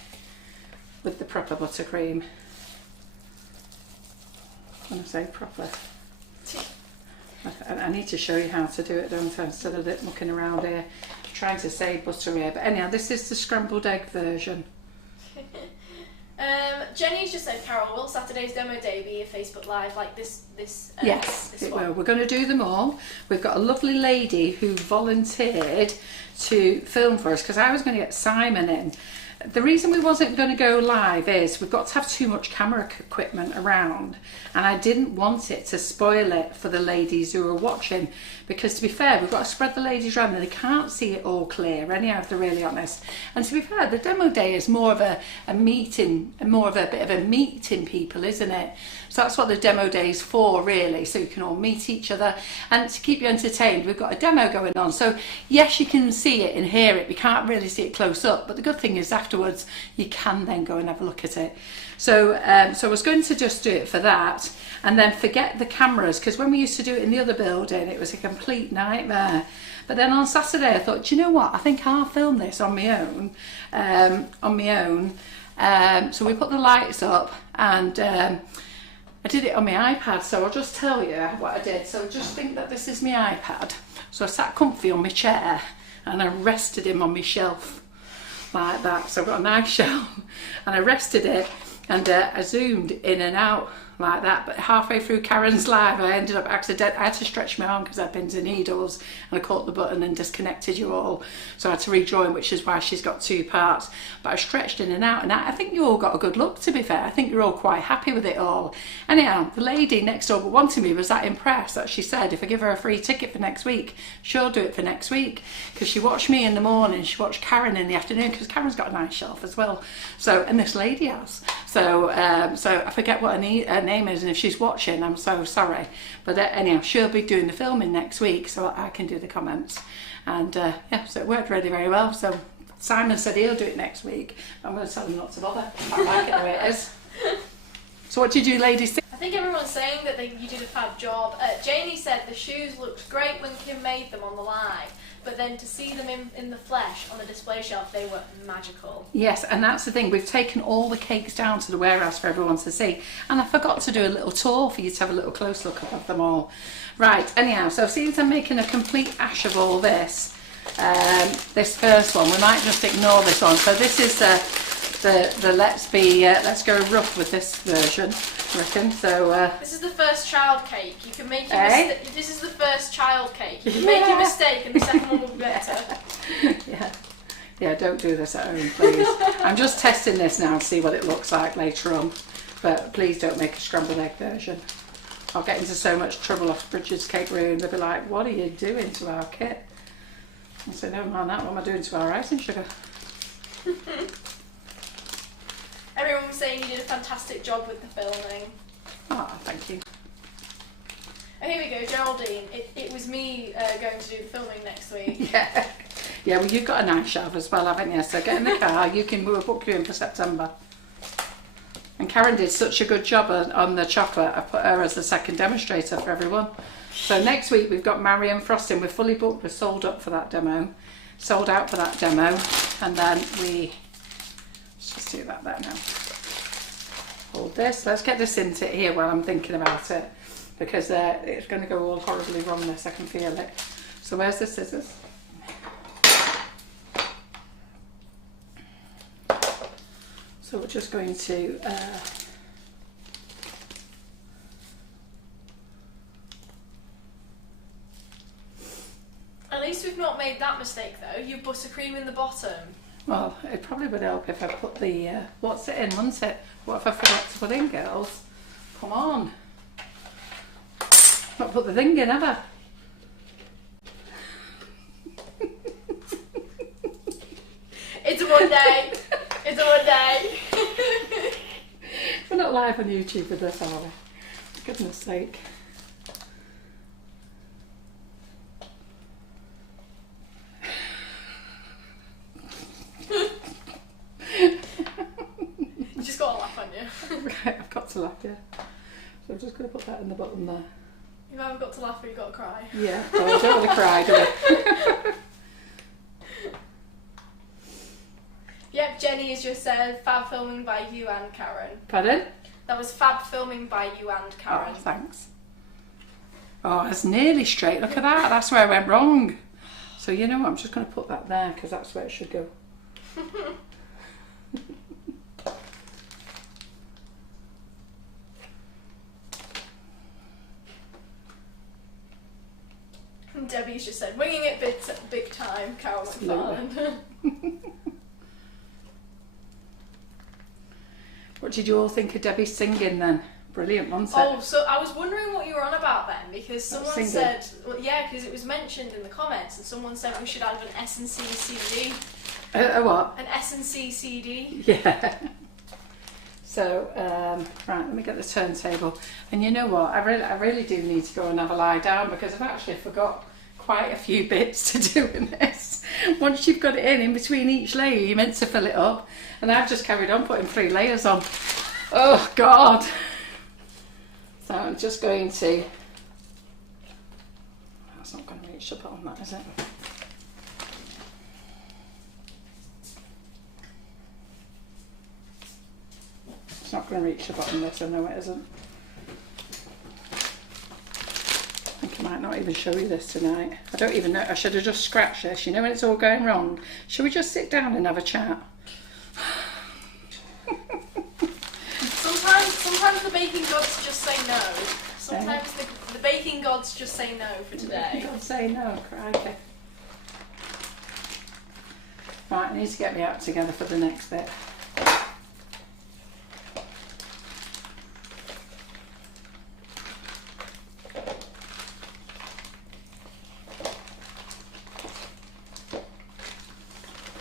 with the proper buttercream. when I say proper. I need to show you how to do it, don't I, instead of it looking around here trying to save butter here. But anyhow, this is the scrambled egg version. Jenny's just said, Carol, will Saturday's demo day be a Facebook Live like this? Yes, this it one? will. We're going to do them all. We've got a lovely lady who volunteered to film for us because I was going to get Simon in. The reason we wasn't going to go live is we've got to have too much camera equipment around, and I didn't want it to spoil it for the ladies who are watching, because to be fair, we've got to spread the ladies around and they can't see it all clear anyhow, if they're really honest. And to be fair, the demo day is more of a meeting, more of a bit of a meeting people, isn't it? So that's what the demo day is for, really, so you can all meet each other and to keep you entertained. We've got a demo going on, so yes, you can see it and hear it, we can't really see it close up, but the good thing is afterwards you can then go and have a look at it. So so I was going to just do it for that and then forget the cameras, because when we used to do it in the other building it was a complete nightmare. But then on Saturday I thought, do you know what, I think I'll film this on my own, so we put the lights up and I did it on my iPad, so I'll just tell you what I did. So just think that this is my iPad. So I sat comfy on my chair and I rested him on my shelf like that. So I've got a nice shelf and I rested it and I zoomed in and out like that. But halfway through Karen's live I ended up I had to stretch my arm because I had pins and needles, and I caught the button and disconnected you all, so I had to rejoin, which is why she's got two parts. But I stretched in and out, and I think you all got a good look, to be fair. I think you're all quite happy with it all. Anyhow, the lady next door but wanted me was that impressed that she said if I give her a free ticket for next week, she'll do it for next week, because she watched me in the morning, she watched Karen in the afternoon, because Karen's got a nice shelf as well. So, and this lady has. So so I forget what her name is, and if she's watching, I'm so sorry. But anyhow, she'll be doing the filming next week, so I can do the comments. And yeah, so it worked really very well. So Simon said he'll do it next week. I'm going to tell him not to bother. I like it the way it is. So what did you ladies think? I think everyone's saying that you did a fab job. Janie said the shoes looked great when Kim made them on the live, but then to see them in the flesh on the display shelf, they were magical. Yes, and that's the thing. We've taken all the cakes down to the warehouse for everyone to see. And I forgot to do a little tour for you to have a little close look of them all. Right, anyhow, so since I'm making a complete ash of all this, this first one, we might just ignore this one. So this is the let's go rough with this version, I reckon. So this is the first child cake. You can make this is the first child cake. You can make a mistake and the second one will be better. Yeah, don't do this at home, please. I'm just testing this now to see what it looks like later on, but please don't make a scrambled egg version. I'll get into so much trouble off Brigid's cake room. They'll be like, what are you doing to our kit? I say, never mind that, what am I doing to our icing sugar? Everyone was saying you did a fantastic job with the filming. Oh, thank you. Oh, here we go, Geraldine. It was me going to do the filming next week. Yeah, well, you've got a nice shelf as well, haven't you? So get in the car, we'll book you in for September. And Karen did such a good job on the chocolate, I put her as the second demonstrator for everyone. So next week we've got Marion frosting, we're fully booked, we're sold out for that demo. And then let's just do that there now. Hold this, let's get this into it here while I'm thinking about it, because it's going to go all horribly wrong this, I can feel it. So where's the scissors? So we're just going to At least we've not made that mistake though. You buttercream in the bottom. well, it probably would help if I put the what's it in, wouldn't it? What if I forgot to put in, girls? Come on. Not put the thing in, have I? It's a Monday. It's a Monday. We're not live on YouTube with this, are we? For goodness sake. You just got to laugh, haven't you? Right, I've got to laugh, yeah. So I'm just going to put that in the bottom there. You've either got to laugh or you've got to cry. Yeah, well, I don't want to cry, do I? Yep, Jenny has just said fab filming by you and Karen. Pardon? That was fab filming by you and Karen. Oh, thanks. Oh, it's nearly straight. Look at that. That's where I went wrong. So you know what? I'm just going to put that there because that's where it should go. Debbie's just said, winging it big time, Carol McFarland. What did you all think of Debbie's singing then? Brilliant, wasn't it? Oh, so I was wondering what you were on about then, because someone said, well, yeah, because it was mentioned in the comments, and someone said we should have an S&C CD. A what? An S&C CD. Yeah. So, right, let me get the turntable. And you know what? I really do need to go and have a lie down because I've actually forgot quite a few bits to do in this. Once you've got it in between each layer, you're meant to fill it up. And I've just carried on putting 3 layers on. Oh, God. So I'm just going to... That's not going to reach up on that, is it? It's not going to reach the bottom of this, I know it isn't. I think I might not even show you this tonight. I don't even know, I should have just scratched this, you know when it's all going wrong. Should we just sit down and have a chat? Sometimes the baking gods just say no. Sometimes the baking gods just say no for today. The gods say no, crikey. Right, I need to get my act together for the next bit.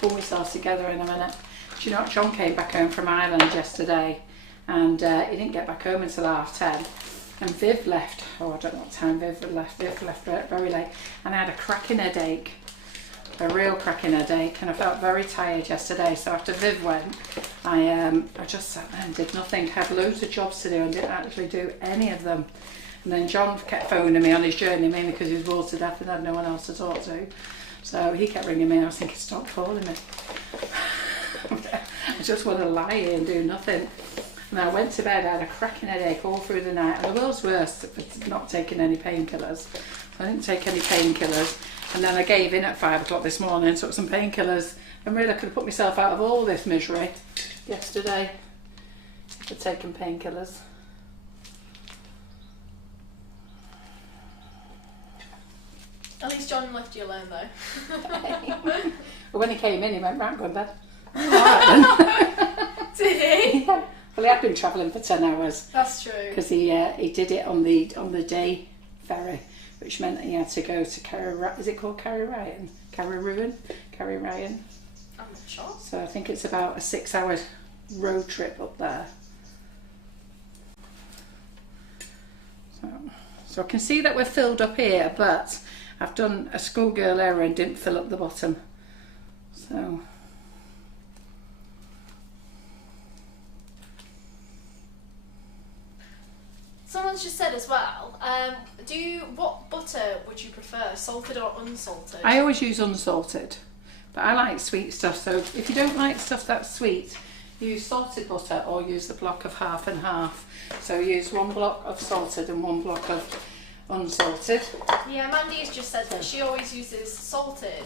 Pull myself together in a minute. Do you know what? John came back home from Ireland yesterday and he didn't get back home until 10:30. And Viv left, oh I don't know what time Viv left very late, and I had a cracking headache, a real cracking headache, and I felt very tired yesterday. So after Viv went, I just sat there and did nothing. Had loads of jobs to do and didn't actually do any of them. And then John kept phoning me on his journey, mainly because he was bored to death and had no one else to talk to. So he kept ringing me and I was thinking, stop calling me. I just want to lie here and do nothing. And I went to bed, I had a cracking headache all through the night, and the world's worst for not taking any painkillers. I didn't take any painkillers, and then I gave in at 5 o'clock this morning and took some painkillers, and really I could have put myself out of all this misery yesterday for taking painkillers. At least John left you alone though. But when he came in, he went, right, go to bed. All right, then. Did he? Yeah. Well, he had been travelling for 10 hours. That's true. Because he did it on the day ferry, which meant that he had to go to is it called Carryryan? Carryryan? I'm not sure. So I think it's about a 6-hour road trip up there. So I can see that we're filled up here, but I've done a schoolgirl error and didn't fill up the bottom. So... Someone's just said as well, what butter would you prefer, salted or unsalted? I always use unsalted, but I like sweet stuff, so if you don't like stuff that's sweet, use salted butter or use the block of half and half. So use 1 block of salted and 1 block of unsalted. Yeah, Mandy's just said that she always uses salted,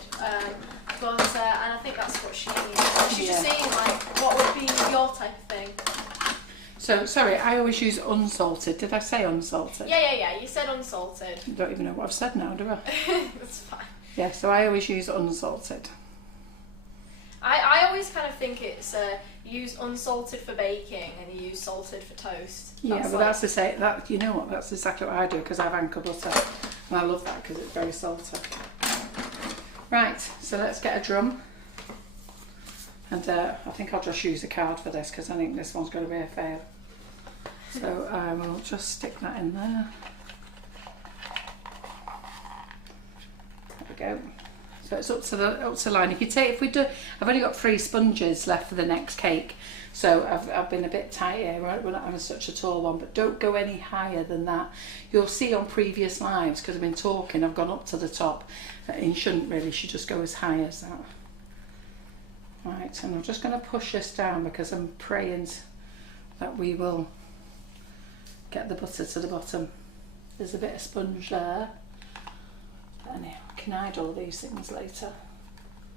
but and I think that's what she means. She's just saying like, what would be your type of thing? So, sorry, I always use unsalted. Did I say unsalted? Yeah, you said unsalted. I don't even know what I've said now, do I? That's fine. Yeah, so I always use unsalted. I always kind of think it's use unsalted for baking and you use salted for toast. Yeah, but that's the same. That, you know what? That's exactly what I do because I have anchor butter, and I love that because it's very salty. Right, so let's get a drum. And I think I'll just use a card for this because I think this one's going to be a fail. So I will just stick that in there. There we go. So it's up to the line. I've only got 3 sponges left for the next cake. So I've been a bit tight here. We're not having such a tall one, but don't go any higher than that. You'll see on previous lives because I've been talking, I've gone up to the top. And you shouldn't really. You should just go as high as that. Right, and I'm just going to push this down because I'm praying that we will get the butter to the bottom. There's a bit of sponge there. But anyway, I can hide all these things later.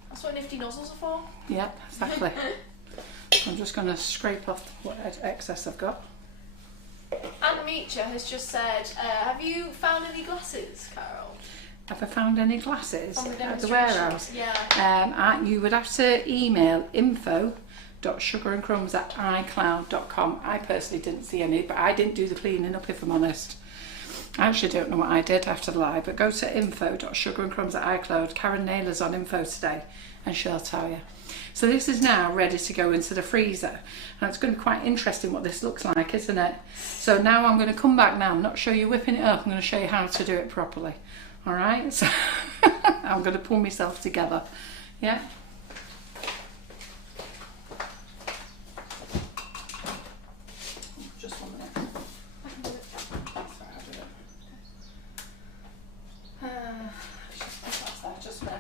That's what nifty nozzles are for. Yep, exactly. I'm just going to scrape off what excess I've got. Aunt Meacher has just said, have you found any glasses, Carol? Have I found any glasses From the at the demonstrations? warehouse? Yeah. You would have to email info.sugarandcrumbs@icloud.com. I personally didn't see any, but I didn't do the cleaning up, if I'm honest. I actually don't know what I did after the live, but go to info.sugarandcrumbs@icloud. Karen Naylor's on info today and she'll tell you. So this is now ready to go into the freezer, and it's going to be quite interesting what this looks like, isn't it? So now I'm going to come back now, not show you whipping it up, I'm going to show you how to do it properly. Alright, so I'm going to pull myself together. Yeah. Just 1 minute.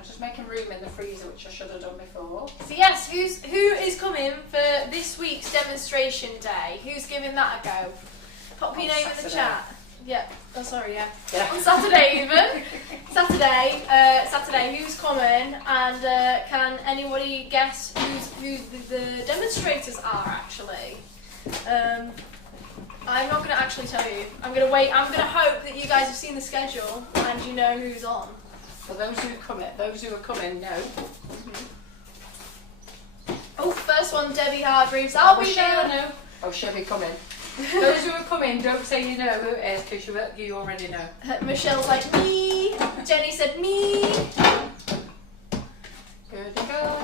Just making room in the freezer, which I should have done before. So yes, who is coming for this week's demonstration day? Who's giving that a go? Pop your name in the chat. Yeah. Oh, sorry. Yeah. On Saturday even. Saturday. Who's coming? And can anybody guess who the demonstrators are actually? I'm not going to actually tell you. I'm going to wait. I'm going to hope that you guys have seen the schedule and you know who's on. For those who are coming, no. Oh, first one, Debbie Hargreaves. I'll be there. No. Oh, she'll be coming. Those who are coming, don't say you know who it is, because you already know. Michelle's like, me. Jenny said, me. Good to go.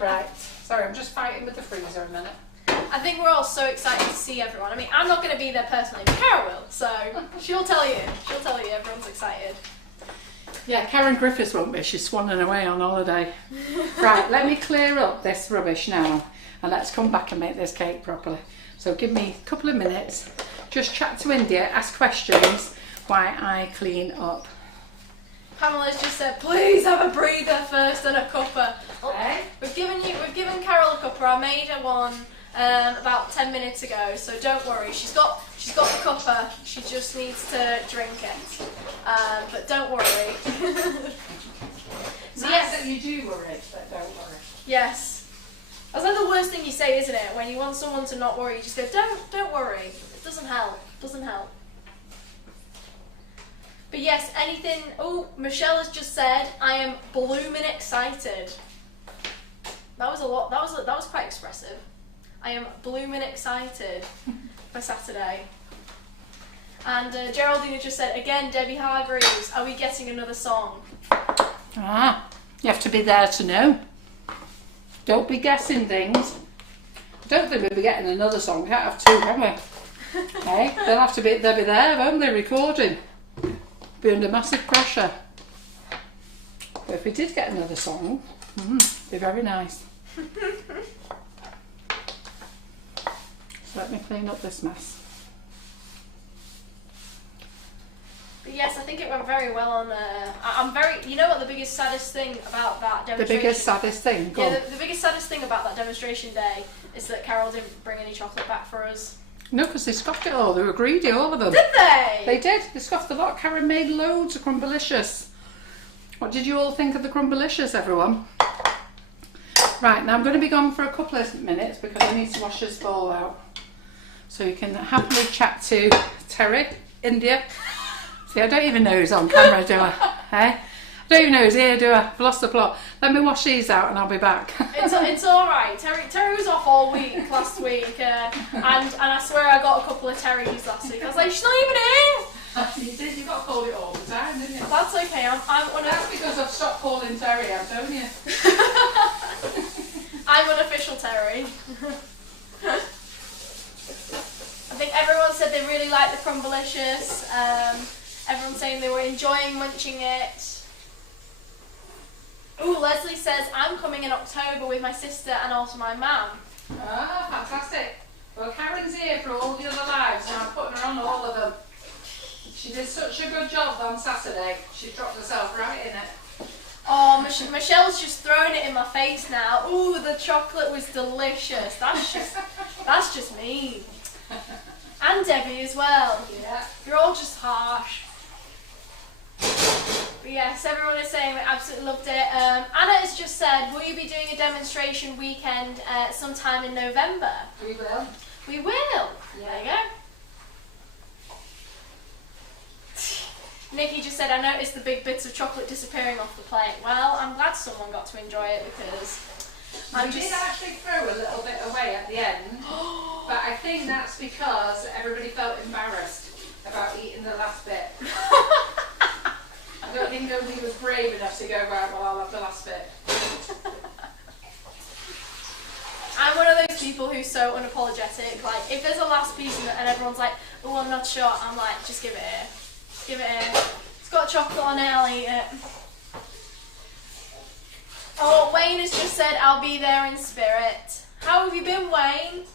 Right. Sorry, I'm just fighting with the freezer a minute. I think we're all so excited to see everyone. I mean, I'm not going to be there personally, but Carol will. So she'll tell you. Everyone's excited. Yeah, Karen Griffiths won't be. She's swanning away on holiday. Right, let me clear up this rubbish now, and let's come back and make this cake properly. So give me a couple of minutes. Just chat to India, ask questions while I clean up. Pamela's just said, please have a breather first and a cuppa. Okay. We've given Carol a cuppa. I made her one about 10 minutes ago, so don't worry. She's got the cuppa. She just needs to drink it. But don't worry. So yes, that you do worry, but don't worry. Yes. That's like the worst thing you say, isn't it? When you want someone to not worry, you just go, don't worry. It doesn't help. But yes, anything. Oh, Michelle has just said, I am blooming excited. That was a lot. That was quite expressive. I am blooming excited for Saturday. And Geraldine just said, again, Debbie Hargreaves, are we getting another song? Ah, you have to be there to know. Don't be guessing things. I don't think we'll be getting another song. We can't have two, can we? Hey, they'll be there, won't they, recording? Be under massive pressure. But if we did get another song, it'd be very nice. So let me clean up this mess. But yes, I think it went very well on. You know what the biggest saddest thing about that demonstration? The biggest saddest thing. Go Yeah, on. the biggest saddest thing about that demonstration day is that Carol didn't bring any chocolate back for us. No, because they scoffed it all. They were greedy, all of them. Did they? They did. They scoffed a lot. Karen made loads of Crumblicious. What did you all think of the Crumblicious, everyone? Right, now I'm going to be gone for a couple of minutes because I need to wash this bowl out. So you can happily chat to Terry, India. See, I don't even know who's on camera, do I? Hey? I don't even know who's here, do I? I've lost the plot. Let me wash these out and I'll be back. It's all right. Terry was off all week last week, and I swear I got a couple of Terrys last week. I was like, she's not even here. You did. You got to call it all the time, didn't you? That's okay. That's because I've stopped calling Terry out, don't you? I'm unofficial Terry. I think everyone said they really liked the Crumblicious. Everyone's saying they were enjoying munching it. Ooh, Leslie says, I'm coming in October with my sister and also my mum. Ah, fantastic. Well, Karen's here for all the other lives and I'm putting her on all of them. She did such a good job on Saturday. She dropped herself right in it. Oh, Michelle's just throwing it in my face now. Ooh, the chocolate was delicious. That's just me. And And Debbie as well. Yeah. You're all just harsh. But yes, everyone is saying we absolutely loved it. Anna has just said, will you be doing a demonstration weekend sometime in November? We will. We will. Yeah. There you go. Nikki just said, I noticed the big bits of chocolate disappearing off the plate. Well, I'm glad someone got to enjoy it because We did actually throw a little bit away at the end, but I think that's because everybody felt embarrassed about eating the last bit. I don't think nobody was brave enough to go, right, well, I'll have the last bit. I'm one of those people who's so unapologetic. Like, if there's a last piece and everyone's like, oh, I'm not sure, I'm like, just give it here. Just give it here. It's got chocolate on it, I'll eat it. Oh, Wayne has just said, I'll be there in spirit. How have you been, Wayne?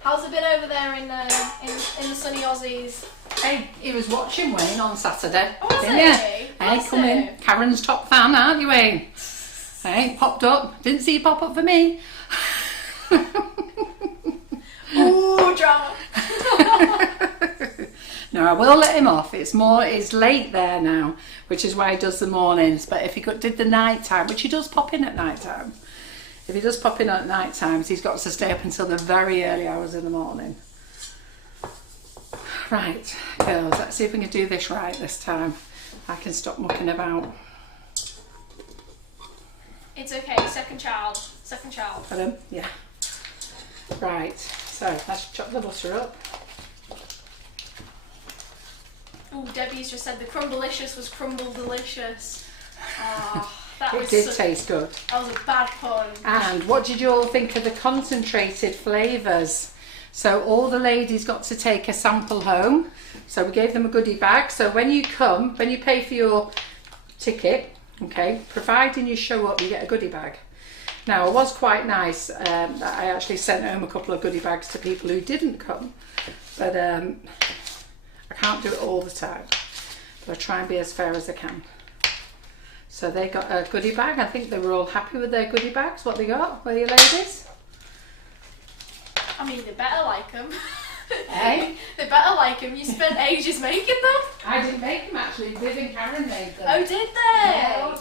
How's it been over there in the sunny Aussies? Hey, he was watching Wayne on Saturday. Oh, was Didn't he? you? Was Hey, come he? in. Karen's top fan, aren't you, Wayne? Hey, popped up. Didn't see you pop up for me. Ooh, drama. No, I will let him off. It's late there now, which is why he does the mornings. But if he did the night time, which he does pop in at night time, if he does pop in at night times, he's got to stay up until the very early hours in the morning. Right, girls, let's see if we can do this right this time. I can stop mucking about. It's okay, second child. Second child. Got him? Yeah. Right, so let's chop the butter up. Ooh, Debbie's just said the Crumblelicious was crumble delicious. Oh, that It was did taste good. That was a bad pun. And what did you all think of the concentrated flavours? So all the ladies got to take a sample home. So we gave them a goodie bag. So when you pay for your ticket, okay, providing you show up, you get a goodie bag. Now, it was quite nice that I actually sent home a couple of goodie bags to people who didn't come. But I can't do it all the time. But I try and be as fair as I can. So they got a goodie bag. I think they were all happy with their goodie bags. What they got? Were you ladies? I mean, they better like them. Hey? They better like them. You spent ages making them. I didn't make them actually. Viv and Karen made them. Oh, did they? Yeah,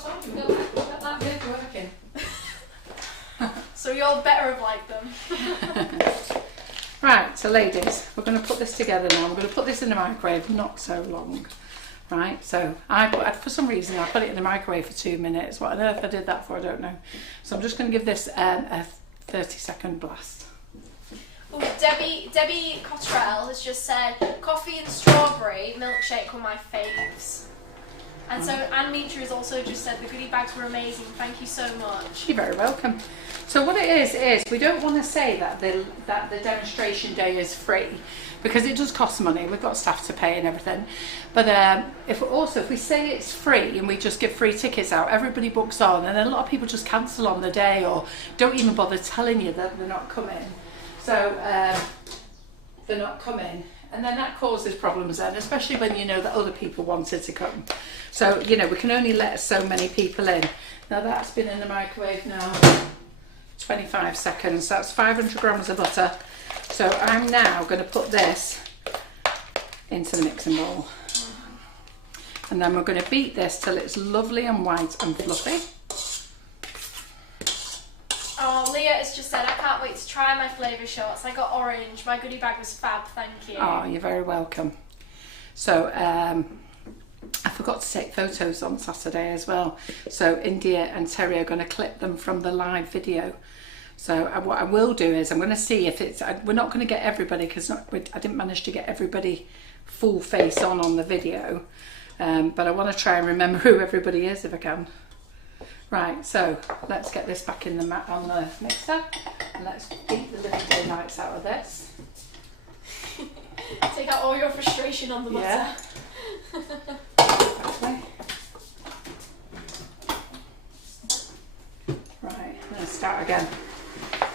got that Viv working. So you all better have liked them. Right, so ladies, we're going to put this together now. We're going to put this in the microwave, not so long. Right, so for some reason I put it in the microwave for 2 minutes. What on earth I did that for, I don't know. So I'm just going to give this a 30-second blast. Ooh, Debbie Cottrell has just said, coffee and strawberry milkshake were my faves. And so Anne Mitra has also just said the goodie bags were amazing. Thank you so much. You're very welcome. So what it is we don't want to say that the demonstration day is free, because it does cost money. We've got staff to pay and everything. But if we say it's free and we just give free tickets out, everybody books on, and then a lot of people just cancel on the day or don't even bother telling you that they're not coming. So they're not coming. And then that causes problems then, especially when you know that other people wanted to come. So, you know, we can only let so many people in. Now that's been in the microwave now 25 seconds. That's 500 grams of butter. So I'm now going to put this into the mixing bowl. And then we're going to beat this till it's lovely and white and fluffy. Oh, Leah has just said, I can't wait to try my flavour shots. I got orange. My goodie bag was fab, thank you. Oh, you're very welcome. So, I forgot to take photos on Saturday as well. So India and Terry are going to clip them from the live video. So what I will do is I'm going to see if it's... we're not going to get everybody because I didn't manage to get everybody full face on the video. But I want to try and remember who everybody is if I can. Right, so let's get this back in on the mixer and let's beat the living daylights out of this. Take out all your frustration on the butter. Yeah. Right, let's start again.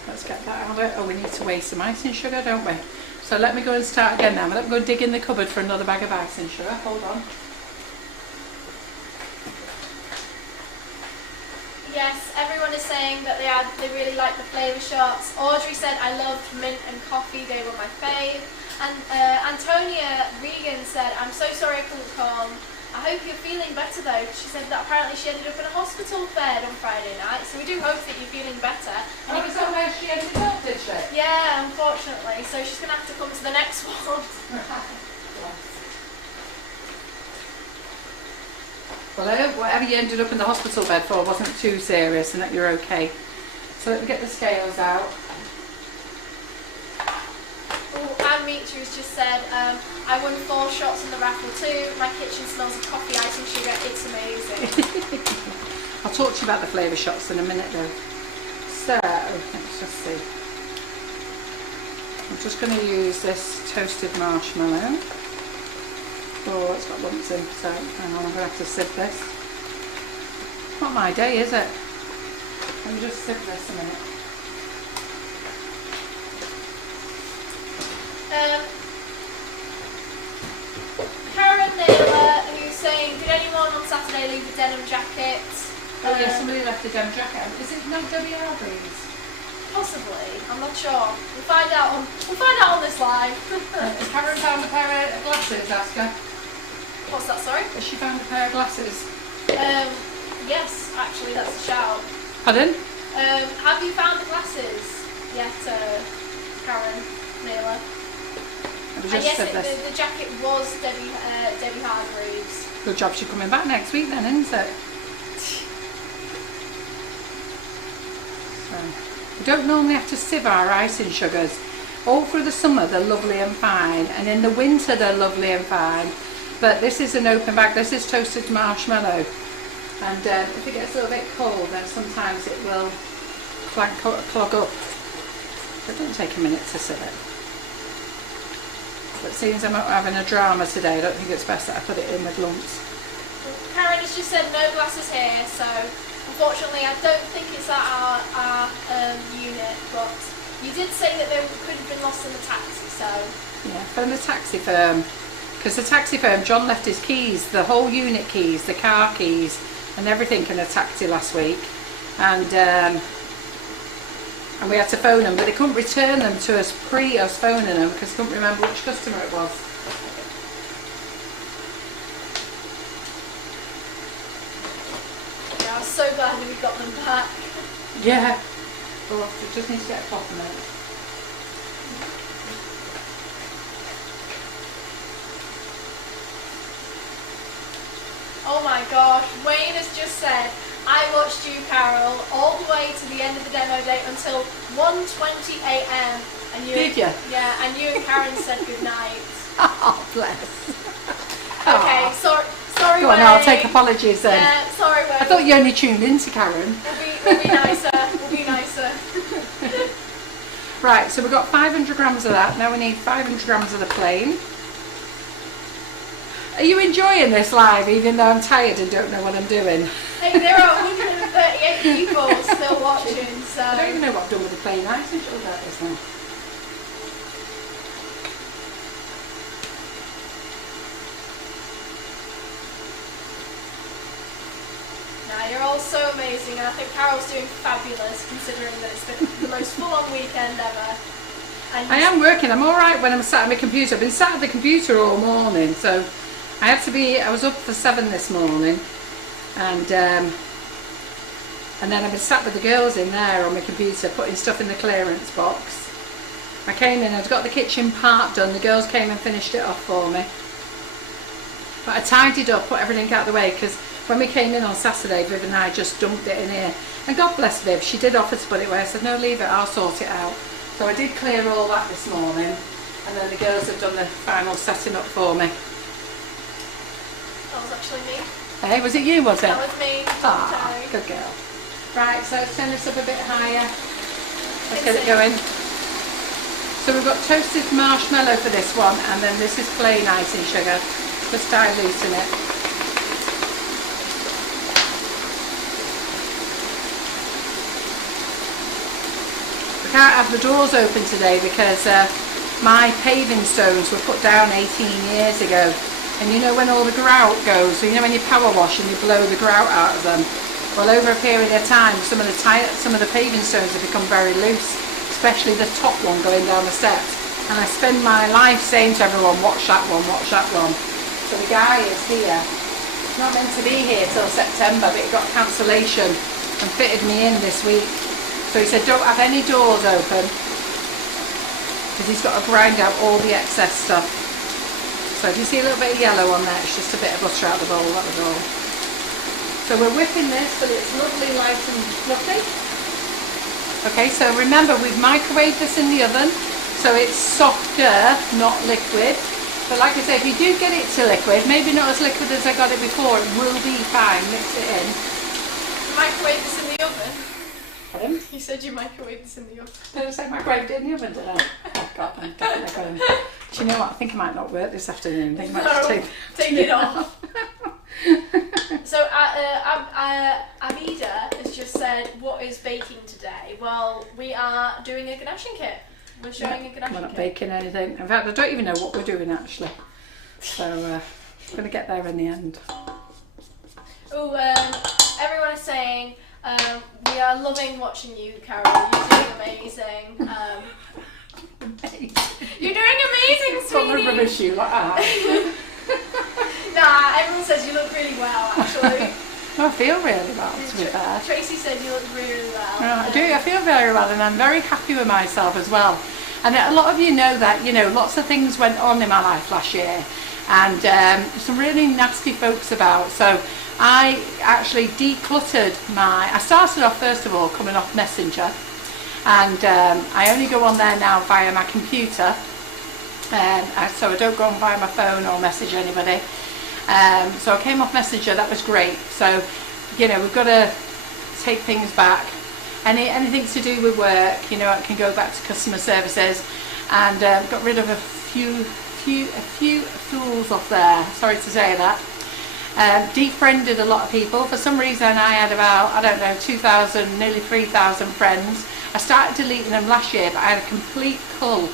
Let's get that out of it. Oh, we need to weigh some icing sugar, don't we? So let me go and start again now. Let me go dig in the cupboard for another bag of icing sugar. Hold on. Yes, everyone is saying that they really like the flavour shots. Audrey said, I loved mint and coffee, they were my fave. And Antonia Regan said, I'm so sorry I couldn't come. I hope you're feeling better though. She said that apparently she ended up in a hospital bed on Friday night, so we do hope that you're feeling better. Oh, is that where she ended up, did she? Yeah, unfortunately. So she's going to have to come to the next one. Well, I hope whatever you ended up in the hospital bed for wasn't too serious and that you're okay. So let me get the scales out. Oh, Anne Meacher's just said, I won 4 shots in the raffle too. My kitchen smells of coffee, icing sugar. It's amazing. I'll talk to you about the flavour shots in a minute though. So, let's just see. I'm just going to use this toasted marshmallow. Oh, it's got lumps in, so hang on, I'm going to have to sieve this. Not my day, is it? Let me just sieve this a minute. Karen Naylor, who's saying, did anyone on Saturday leave a denim jacket? Oh yeah, somebody left a denim jacket. Is it no WR please? Possibly, I'm not sure. We'll find out on this live. Has Karen found a pair of glasses, ask her? What's that, sorry? Has she found a pair of glasses? Yes, actually that's a shout. Pardon? Have you found the glasses yet, Karen Naylor? And yes, the jacket was Debbie Hargreaves. Good job she's coming back next week then, isn't it? So, we don't normally have to sieve our icing sugars. All through the summer they're lovely and fine, and in the winter they're lovely and fine. But this is an open bag, this is toasted marshmallow. And if it gets a little bit cold then sometimes it will clog up. It doesn't take a minute to sieve it. But seeing as I'm not having a drama today, I don't think it's best that I put it in with lumps. Karen has just said no glasses here, so unfortunately I don't think it's at our unit, but you did say that they could have been lost in the taxi, so... Yeah, phone the taxi firm. Because the taxi firm, John left his keys, the whole unit keys, the car keys, and everything in a taxi last week. And we had to phone them, but they couldn't return them to us pre us phoning them because they couldn't remember which customer it was. Yeah, I was so glad that we got them back. Yeah. Oh, we just need to get a cloth a minute. Oh my gosh, Wayne has just said, I watched you, Carol, all the way to the end of the demo day until 1:20 a.m. And you, did you? Yeah, and you and Karen said goodnight. Oh, bless. Okay, sorry Go Wayne. on, I'll take apologies then. Yeah, sorry Wayne. I thought you only tuned in to Karen. We'll be nicer, we'll be nicer. Right, so we've got 500 grams of that. Now we need 500 grams of the plain. Are you enjoying this live, even though I'm tired and don't know what I'm doing? Hey, there are 138 people still watching, so... I don't even know what I've done with the plain icing sugar about this now. Nah, you're all so amazing, and I think Carol's doing fabulous, considering that it's the most full-on weekend ever. And I am working. I'm all right when I'm sat at my computer. I've been sat at the computer all morning, so I was up for 7 this morning, and then I've been sat with the girls in there on my computer putting stuff in the clearance box. I came in, I'd got the kitchen part done, the girls came and finished it off for me. But I tidied up, put everything out of the way, because when we came in on Saturday, Viv and I just dumped it in here. And God bless Viv, she did offer to put it away. I said, no, leave it, I'll sort it out. So I did clear all that this morning, and then the girls have done the final setting up for me. that was actually me. Hey, was it you, was it? That was me. Ah, good girl. Right, so let's turn this up a bit higher. Let's get it going. So we've got toasted marshmallow for this one, and then this is plain icing sugar, just diluting it. We can't have the doors open today because my paving stones were put down 18 years ago. And you know when all the grout goes, so you know when you power wash and you blow the grout out of them? Well, over a period of time, some of the paving stones have become very loose, especially the top one going down the steps. And I spend my life saying to everyone, watch that one, watch that one. So the guy is here. He's not meant to be here till September, but he got cancellation and fitted me in this week. So he said, don't have any doors open, because he's got to grind out all the excess stuff. So if you see a little bit of yellow on there, it's just a bit of butter out of the bowl, that was all. So we're whipping this, but it's lovely, light and fluffy. Okay, so remember we've microwaved this in the oven, so it's softer, not liquid. But like I say, if you do get it to liquid, maybe not as liquid as I got it before, it will be fine. Mix it in. You microwave this in the oven? Pardon? You said you microwaved this in the oven. Did I say microwaved it in the oven, did I? Oh God, I'm definitely going. Do you know what? I think I might not work this afternoon. I think I might just take it off. So Abida has just said, what is baking today? Well, we are doing a ganaching kit. We're showing a ganaching kit. We're not baking anything. In fact, I don't even know what we're doing actually. So I'm going to get there in the end. Oh, everyone is saying, we are loving watching you, Carol. You're doing amazing. You're doing amazing, sweetie. Got the rubbish you like that. Nah, everyone says you look really well, actually. I feel really well, to be fair. Tracy said you look really well. I do, I feel very well, and I'm very happy with myself as well. And a lot of you know that, you know, lots of things went on in my life last year, and some really nasty folks about. So I actually decluttered I started off first of all coming off Messenger, and I only go on there now via my computer, so I don't go on via my phone or message anybody. So I came off Messenger, that was great. So, you know, we've got to take things back. Anything to do with work, you know, I can go back to customer services, and got rid of a few fools off there, sorry to say that. Defriended a lot of people. For some reason I had about, I don't know, 2,000, nearly 3,000 friends. I started deleting them last year, but I had a complete cull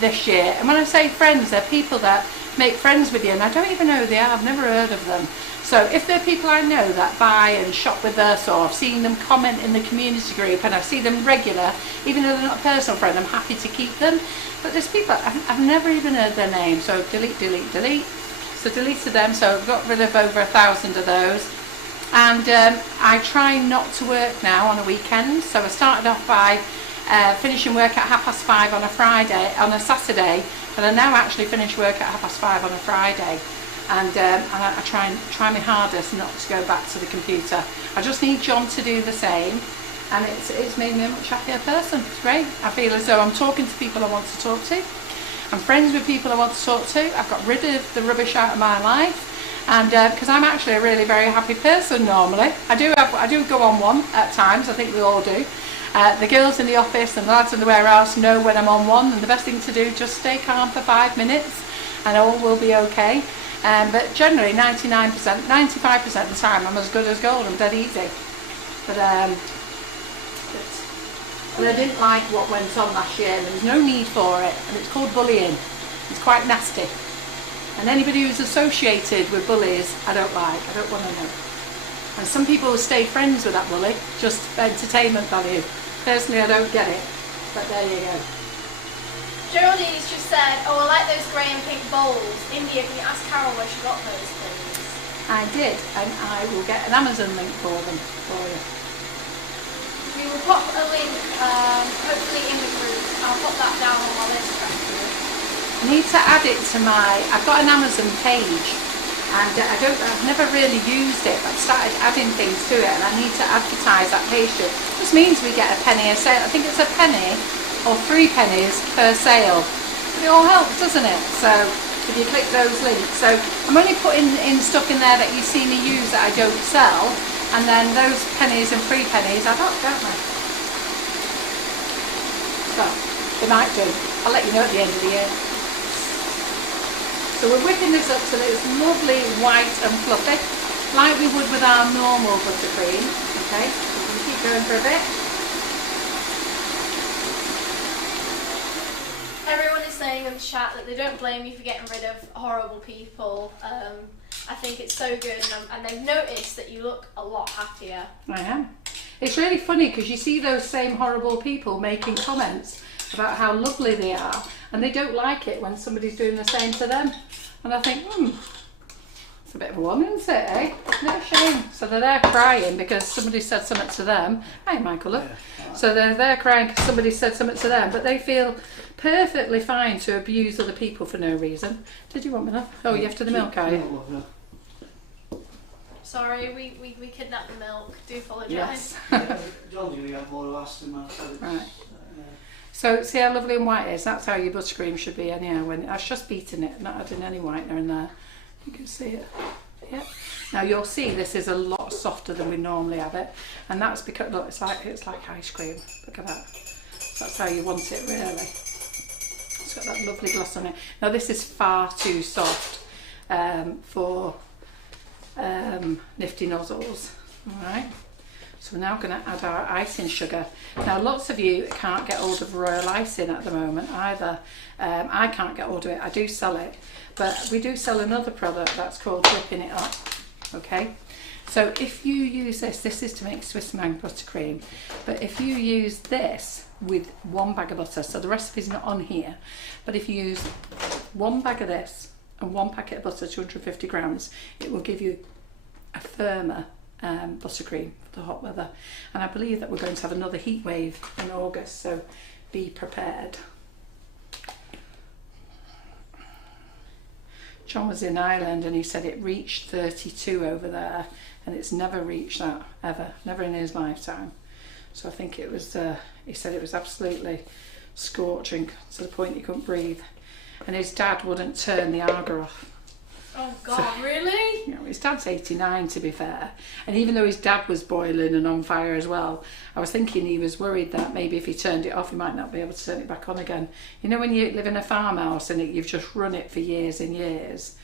this year. And when I say friends, they're people that make friends with you, and I don't even know who they are. I've never heard of them. So if they're people I know that buy and shop with us, or I've seen them comment in the community group and I see them regular, even though they're not a personal friend, I'm happy to keep them. But there's people I've never even heard their name. So delete. So deleted them. So I've got rid of over 1,000 of those. And I try not to work now on a weekend. So I started off by finishing work at 5:30 on a Saturday, but I now actually finish work at 5:30 on a Friday, and I try my hardest not to go back to the computer. I just need John to do the same, and it's made me a much happier person. It's great. I feel as though I'm talking to people I want to talk to. I'm friends with people I want to talk to. I've got rid of the rubbish out of my life. And because I'm actually a really very happy person normally. I do go on one at times. I think we all do. The girls in the office and the lads in the warehouse know when I'm on one, and the best thing to do, just stay calm for 5 minutes and all will be okay. But generally 99%, 95% of the time I'm as good as gold. I'm dead easy. But I didn't like what went on last year. There was no need for it, and it's called bullying. It's quite nasty. And anybody who's associated with bullies, I don't like. I don't want to know. And some people will stay friends with that bully, just for entertainment value. Personally, I don't get it. But there you go. Geraldine's just said, oh, I like those grey and pink bowls. India, can you ask Carol where she got those, please? I did, and I will get an Amazon link for them for you. We will pop a link, hopefully in the group. I'll pop that down on my list, actually. I need to add it to I've got an Amazon page, and I've never really used it, but I've started adding things to it, and I need to advertise that page to it. This means we get a penny a sale. I think it's a penny or 3 pennies per sale. But it all helps, doesn't it? So if you click those links. So I'm only putting in stuff in there that you see me use that I don't sell, and then those pennies and 3 pennies add up, don't they? So they might do. I'll let you know at the end of the year. So we're whipping this up till it's lovely, white and fluffy, like we would with our normal buttercream. Okay, so we're going to keep going for a bit. Everyone is saying in the chat that they don't blame you for getting rid of horrible people. I think it's so good, and they've noticed that you look a lot happier. I am. It's really funny because you see those same horrible people making comments, about how lovely they are, and they don't like it when somebody's doing the same to them. And I think, it's a bit of a one, isn't it, eh? No shame. So they're there crying because somebody said something to them. Hi, Michael, look. So they're there crying because somebody said something to them, but they feel perfectly fine to abuse other people for no reason. Did you want me that? Oh, you after the milk, are you? Sorry, we kidnapped the milk. Do apologise. Yes. Right. So see how lovely and white it is? That's how your buttercream should be anyhow. When I was just beating it, not adding any whitener in there. You can see it. Yeah. Now you'll see this is a lot softer than we normally have it, and that's because look, it's like ice cream. Look at that. That's how you want it really. It's got that lovely gloss on it. Now this is far too soft for nifty nozzles. All right. So we're now going to add our icing sugar. Now lots of you can't get hold of royal icing at the moment either. I can't get hold of it. I do sell it, but we do sell another product that's called whipping it up. Okay, so if you use this is to make Swiss Meringue Buttercream, but if you use this with 1 bag of butter, so the recipe's not on here, but if you use 1 bag of this and 1 packet of butter, 250 grams, it will give you a firmer buttercream for the hot weather. And I believe that we're going to have another heat wave in August, so be prepared. John was in Ireland and he said it reached 32 over there, and it's never reached that ever, never in his lifetime. So I think it was, he said it was absolutely scorching to the point he couldn't breathe, and his dad wouldn't turn the Arga off. Oh God, so, really? You know, his dad's 89 to be fair, and even though his dad was boiling and on fire as well, I was thinking he was worried that maybe if he turned it off he might not be able to turn it back on again. You know when you live in a farmhouse and you've just run it for years and years,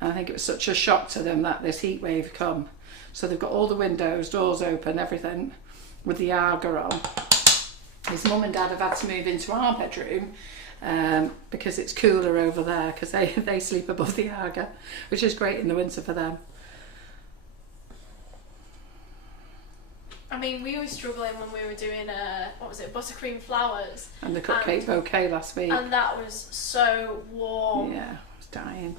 and I think it was such a shock to them that this heat wave come. So they've got all the windows, doors open, everything with the Arga on. His mum and dad have had to move into our bedroom because it's cooler over there, because they sleep above the Arga, which is great in the winter for them. I mean, we were struggling when we were doing what was it, buttercream flowers And the cupcake bouquet last week. and that was so warm. Yeah, I was dying.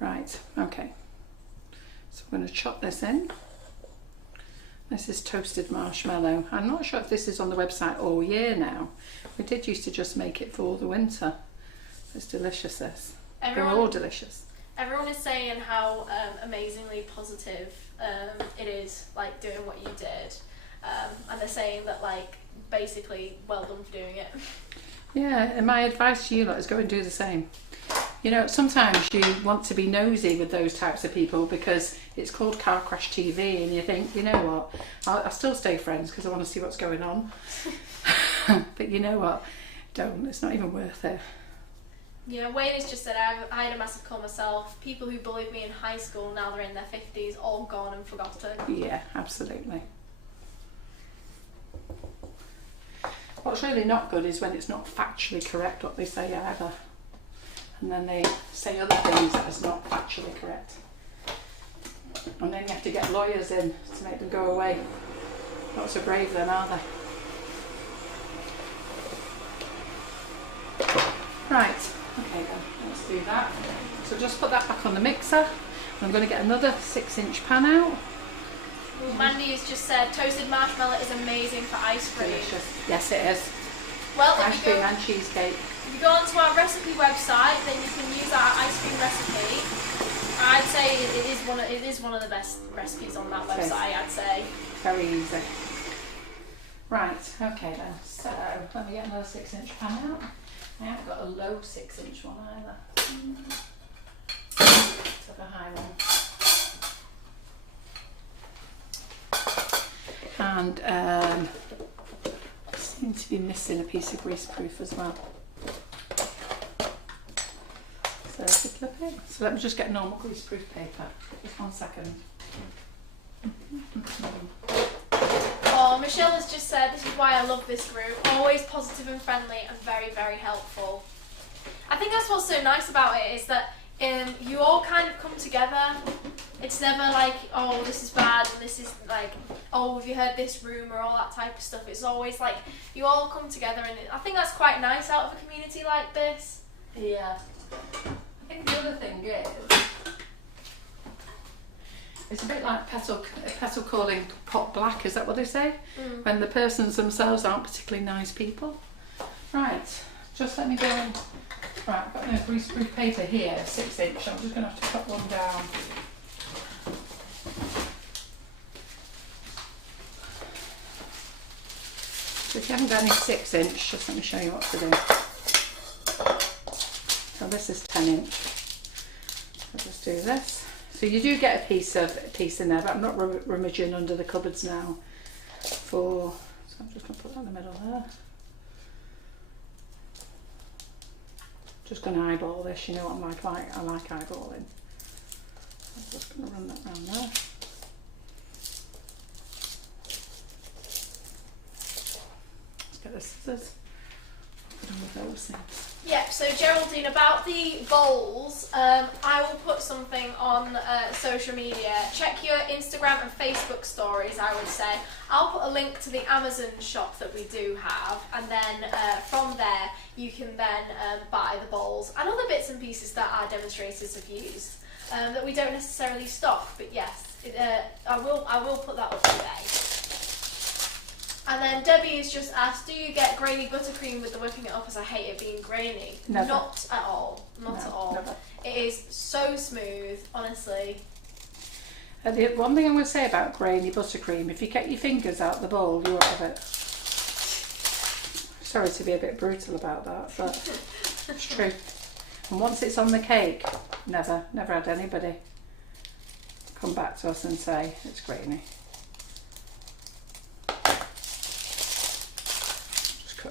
Right, okay. So I'm going to chop this in. This is toasted marshmallow. I'm not sure if this is on the website all year now. We did used to just make it for the winter. It's delicious, this. They're all delicious. Everyone is saying how amazingly positive it is, like doing what you did. And they're saying that, like, basically, well done for doing it. Yeah, and my advice to you lot is go and do the same. You know, sometimes you want to be nosy with those types of people because it's called Car Crash TV, and you think, you know what, I'll still stay friends because I want to see what's going on. But you know what, don't, it's not even worth it. Yeah, Wayne has just said I had a massive call myself. People who bullied me in high school, now they're in their 50s, all gone and forgotten. Yeah, absolutely. What's really not good is when it's not factually correct what they say either. And then they say other things that is not factually correct. And then you have to get lawyers in to make them go away. Not so brave then, are they? Right, okay then, let's do that. So just put that back on the mixer. I'm going to get another 6-inch pan out. Well, Mandy has just said toasted marshmallow is amazing for ice cream. Delicious. Yes, it is. Well, Ice cream and cheesecake. If you go onto our recipe website, then you can use our ice cream recipe. I'd say it is one of the best recipes on that website. I'd say. Very easy. Right. Okay then. So let me get another 6-inch pan out. I haven't got a low 6-inch one either. Let's have a high one. And I seem to be missing a piece of greaseproof as well. So to clip it. So let me just get normal greaseproof paper. Just 1 second. Oh, Michelle has just said, this is why I love this group. Always positive and friendly and very, very helpful. I think that's what's so nice about it, is that you all kind of come together It's never like, oh, this is bad, and this is like, oh, have you heard this rumour, all that type of stuff. It's always like, you all come together, and I think that's quite nice out of a community like this. Yeah. I think the other thing is, it's a bit like petal calling pot black, is that what they say? When the persons themselves aren't particularly nice people. Right, just let me go in. Right, I've got no greaseproof paper here, 6 inch. I'm just going to have to cut one down. So if you haven't got any 6 inch, just let me show you what to do. So this is 10 inch. I'll just do this. So you do get a piece in there, but I'm not rummaging under the cupboards now. So I'm just going to put that in the middle there. Just going to eyeball this. You know what I'm like. I like eyeballing. I'm just going to run that round there. Let's get the scissors. Put on with those things. Yeah, so Geraldine, about the bowls, I will put something on social media. Check your Instagram and Facebook stories, I would say. I'll put a link to the Amazon shop that we do have, and then from there you can then buy the bowls and other bits and pieces that our demonstrators have used that we don't necessarily stock, but yes, I will put that up today. And then Debbie has just asked, do you get grainy buttercream with the whipping it up, as I hate it being grainy? Never. Not at all. Not at all. Never. It is so smooth, honestly. The one thing I'm going to say about grainy buttercream, if you get your fingers out the bowl, you won't have it. Sorry to be a bit brutal about that, but it's true. And once it's on the cake, never had anybody come back to us and say it's grainy.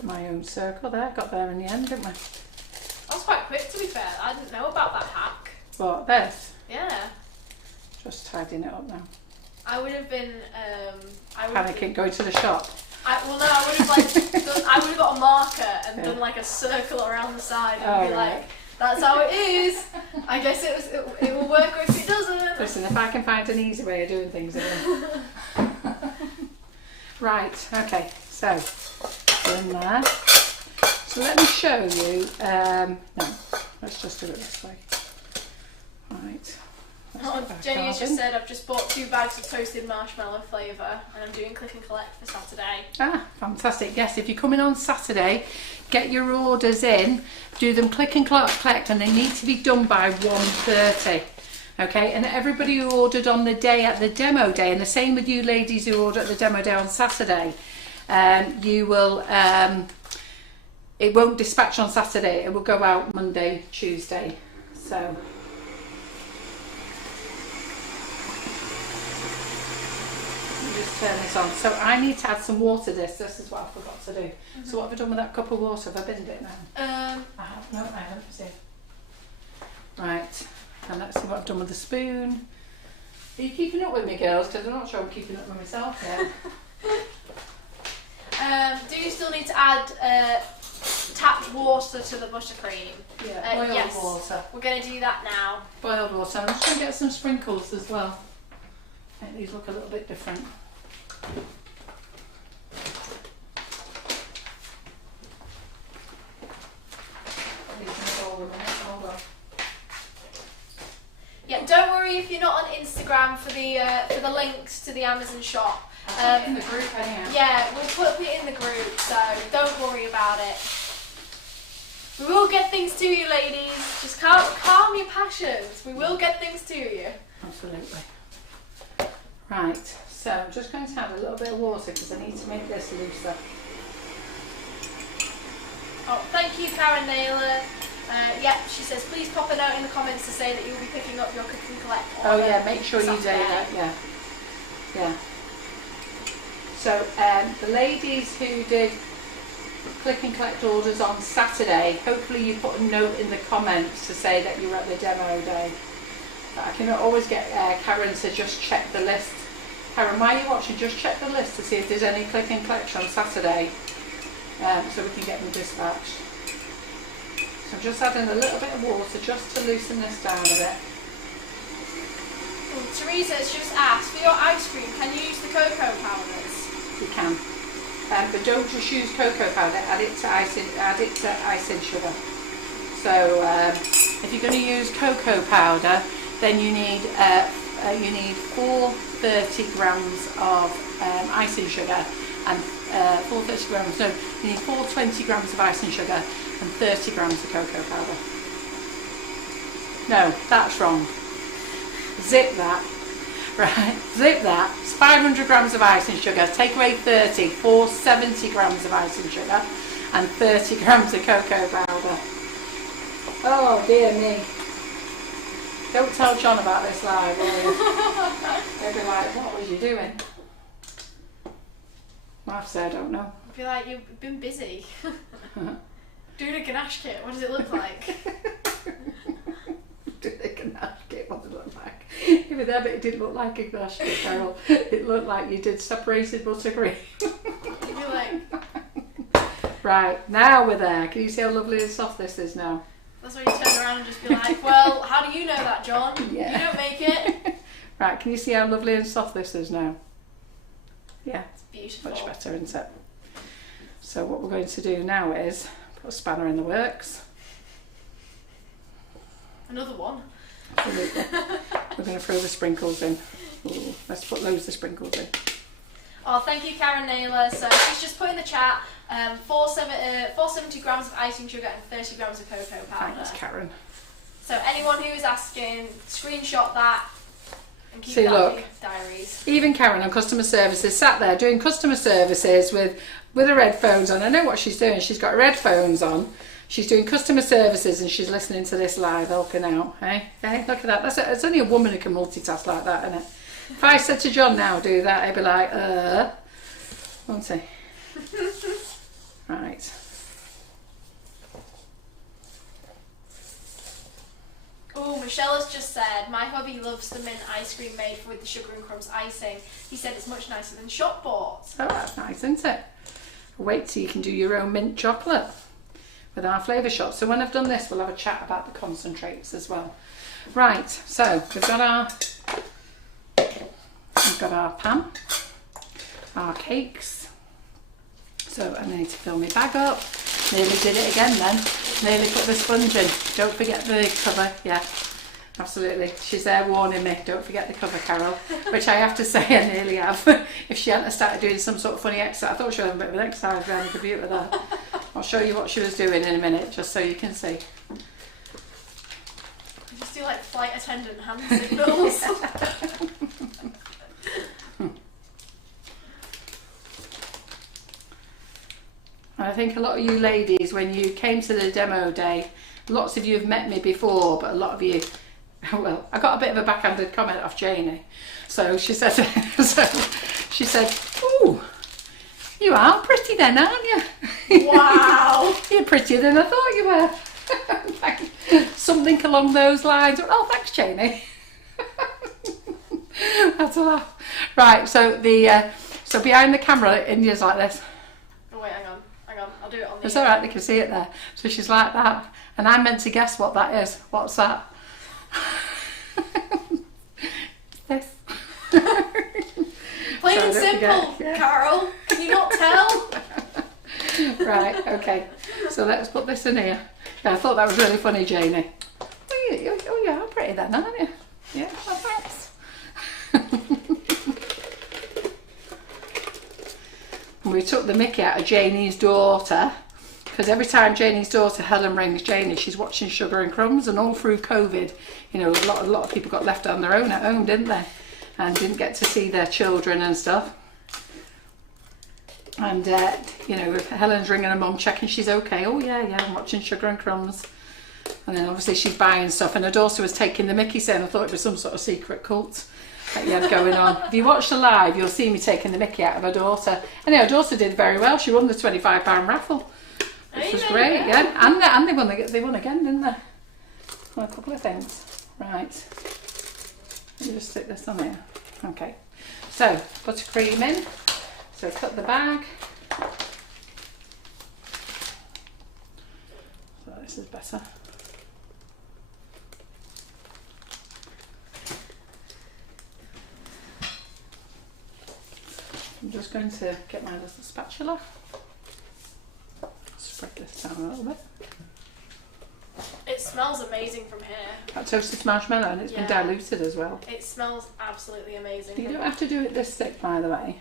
My own circle there, got there in the end, didn't we? That was quite quick, to be fair. I didn't know about that hack. What, this? Yeah. Just tidying it up now. I would have been panicking, going to the shop. I would have got a marker and done like a circle around the side and be like, that's how it is. I guess it will work, or if it doesn't. Listen, if I can find an easy way of doing things, right, okay, so in there. So let me show you, no, let's just do it this way. Right. Jenny has just said, I've just bought 2 bags of toasted marshmallow flavour and I'm doing click and collect for Saturday. Ah, fantastic. Yes, if you're coming on Saturday, get your orders in, do them click and collect, and they need to be done by 1:30. Okay, and everybody who ordered on the day at the demo day, and the same with you ladies who ordered at the demo day on Saturday, you will, it won't dispatch on Saturday, it will go out Monday, Tuesday. So just turn this on. So I need to add some water to this. This is what I forgot to do. So what have I done with that cup of water? Have I binned it now? I have. No, I haven't. See. Right. And let's see what I've done with the spoon. Are you keeping up with me, girls? Because I'm not sure I'm keeping up with myself yet. Do you still need to add tapped water to the buttercream? Yeah, boiled yes. water. We're going to do that now. Boiled water. I'm just going to get some sprinkles as well. Make these look a little bit different. Yeah, don't worry if you're not on Instagram for the links to the Amazon shop. I'll put it in the group anyhow. Yeah, we'll put it in the group, so don't worry about it. We will get things to you, ladies. Just calm your passions. We will get things to you. Absolutely. Right, so I'm just going to add a little bit of water because I need to make this looser. Oh, thank you, Karen Naylor. Yep, she says, please pop a note in the comments to say that you'll be picking up your click and collect order. Oh yeah, make sure you do that, yeah. Yeah. So the ladies who did click and collect orders on Saturday, hopefully you put a note in the comments to say that you were at the demo day. But I can always get Karen to just check the list. Karen, while you're watching, just check the list to see if there's any click and collect on Saturday, so we can get them dispatched. So I'm just adding a little bit of water just to loosen this down a bit. Teresa's just asked, for your ice cream, can you use the cocoa powders? You can. But don't just use cocoa powder, add it to icing sugar. So if you're going to use cocoa powder, then you need 430 grams of icing sugar and 430 grams, no, you need 420 grams of icing sugar and 30 grams of cocoa powder. No, that's wrong. Zip that. Right, zip that. It's 500 grams of icing sugar, take away 30, 470 grams of icing sugar and 30 grams of cocoa powder. Oh dear me. Don't tell John about this live, will you? They'll be like, what was you doing? I've said, I don't know. I'd be like, you've been busy. Doing a ganache kit, what does it look like? Doing a ganache kit, what does it look like? Even then it didn't look like a ganache kit, Carol. It looked like you did separated buttercream. You'd be like... Right, now we're there. Can you see how lovely and soft this is now? That's why you turn around and just be like, well, how do you know that, John? Yeah. You don't make it. Right, can you see how lovely and soft this is now? Yeah. It's beautiful. Much better, isn't it? So what we're going to do now is put a spanner in the works. Another one. Absolutely. We're going to throw the sprinkles in. Ooh, let's put loads of sprinkles in. Oh, thank you, Karen Naylor. So she's just put in the chat 470 grams of icing sugar and 30 grams of cocoa powder. Thanks, Karen. So anyone who is asking, screenshot that and keep See, that look, in your diaries. even Karen on customer services sat there doing customer services with her headphones on. I know what she's doing. She's got her headphones on. She's doing customer services and she's listening to this live, helping out. Hey, look at that. It's only a woman who can multitask like that, isn't it? If I said to John now, do that, he'd be like, won't he? Right. Oh, Michelle has just said, my hubby loves the mint ice cream made with the sugar and crumbs icing. He said it's much nicer than shop bought. Oh, that's nice, isn't it? Wait till you can do your own mint chocolate with our flavour shot. So when I've done this, we'll have a chat about the concentrates as well. Right, so we've got our pan, our cakes. So I need to fill my bag up. Nearly did it again then. Nearly put the sponge in. Don't forget the cover. Yeah, absolutely. She's there warning me. Don't forget the cover, Carol. Which I have to say I nearly have. If she hadn't started doing some sort of funny exercise. I thought she was having a bit of an exercise behind the computer there. I'll show you what she was doing in a minute, just so you can see. You just do like flight attendant hand signals. I think a lot of you ladies, when you came to the demo day, lots of you have met me before, but a lot of you, well, I got a bit of a backhanded comment off Janie. So she said, "Ooh, you are pretty then, aren't you?" Wow. You're prettier than I thought you were. Something along those lines. Oh, thanks, Janie. That's a laugh. Right, so so behind the camera, India's like this. Oh wait, hang on. I'll do it on the... It's all right, they can see it there. So she's like that, and I'm meant to guess what that is. What's that? This. Plain and simple, yeah. Carol. Can you not tell? Right, okay. So let's put this in here. Yeah, I thought that was really funny, Janie. Oh, you are pretty then, aren't you? Yeah, well, thanks. We took the mickey out of Janie's daughter, because every time Janie's daughter Helen rings Janie, she's watching Sugar and Crumbs, and all through COVID, you know, a lot of people got left on their own at home, didn't they? And didn't get to see their children and stuff. And you know, Helen's ringing her mum, checking she's okay. Oh yeah, I'm watching Sugar and Crumbs. And then obviously she's buying stuff, and her daughter was taking the mickey, saying I thought it was some sort of secret cult that you had going on. If you watch the live, you'll see me taking the mickey out of her daughter. And her daughter did very well. She won the £25 raffle, which was great. Yeah, and they won again, didn't they? Well, a couple of things. Right. Let me just stick this on here. Okay. So buttercream in. So cut the bag. So this is better. just going to get my little spatula, spread this down a little bit. It smells amazing from here. That toasted marshmallow, and it's been diluted as well. It smells absolutely amazing. You don't have to do it this thick, by the way.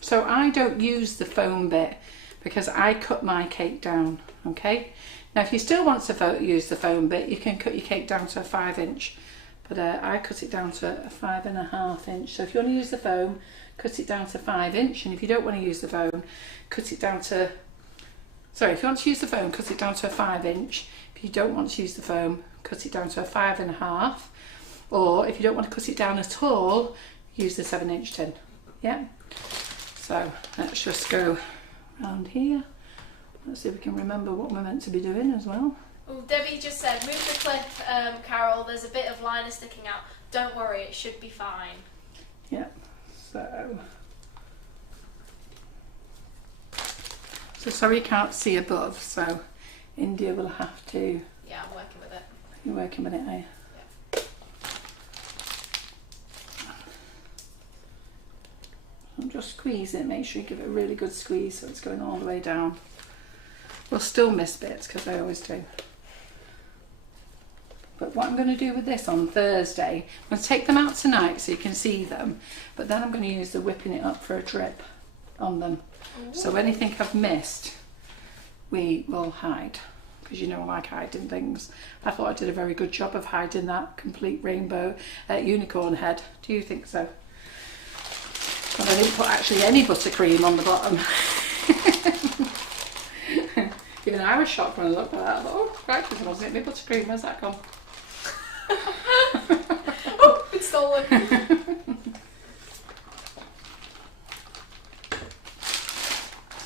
So I don't use the foam bit because I cut my cake down, okay? Now if you still want to use the foam bit, you can cut your cake down to a 5-inch, but I cut it down to a 5.5-inch. So if you want to use the foam, cut it down to 5-inch, and if you don't want to use the foam, cut it down to, sorry, if you want to use the foam, cut it down to a 5-inch. If you don't want to use the foam, cut it down to a 5.5, or if you don't want to cut it down at all, use the 7-inch tin, yeah? So let's just go around here. Let's see if we can remember what we're meant to be doing as well. Oh, Debbie just said, move the clip, Carol, there's a bit of liner sticking out. Don't worry, it should be fine. Yeah, so sorry you can't see above, so India will have to... Yeah, I'm working with it. You're working with it, are you? And just squeeze it, make sure you give it a really good squeeze so it's going all the way down. We'll still miss bits because I always do. But what I'm going to do with this on Thursday, I'm going to take them out tonight so you can see them, but then I'm going to use the whipping it up for a drip on them. Ooh. So anything I've missed, we will hide, because you know I like hiding things. I thought I did a very good job of hiding that complete rainbow unicorn head. Do you think so? And I didn't put actually any buttercream on the bottom. Even I was shocked when I looked at that. I thought, oh, crikey, there wasn't any buttercream. Where's that gone? Oh, it's stolen.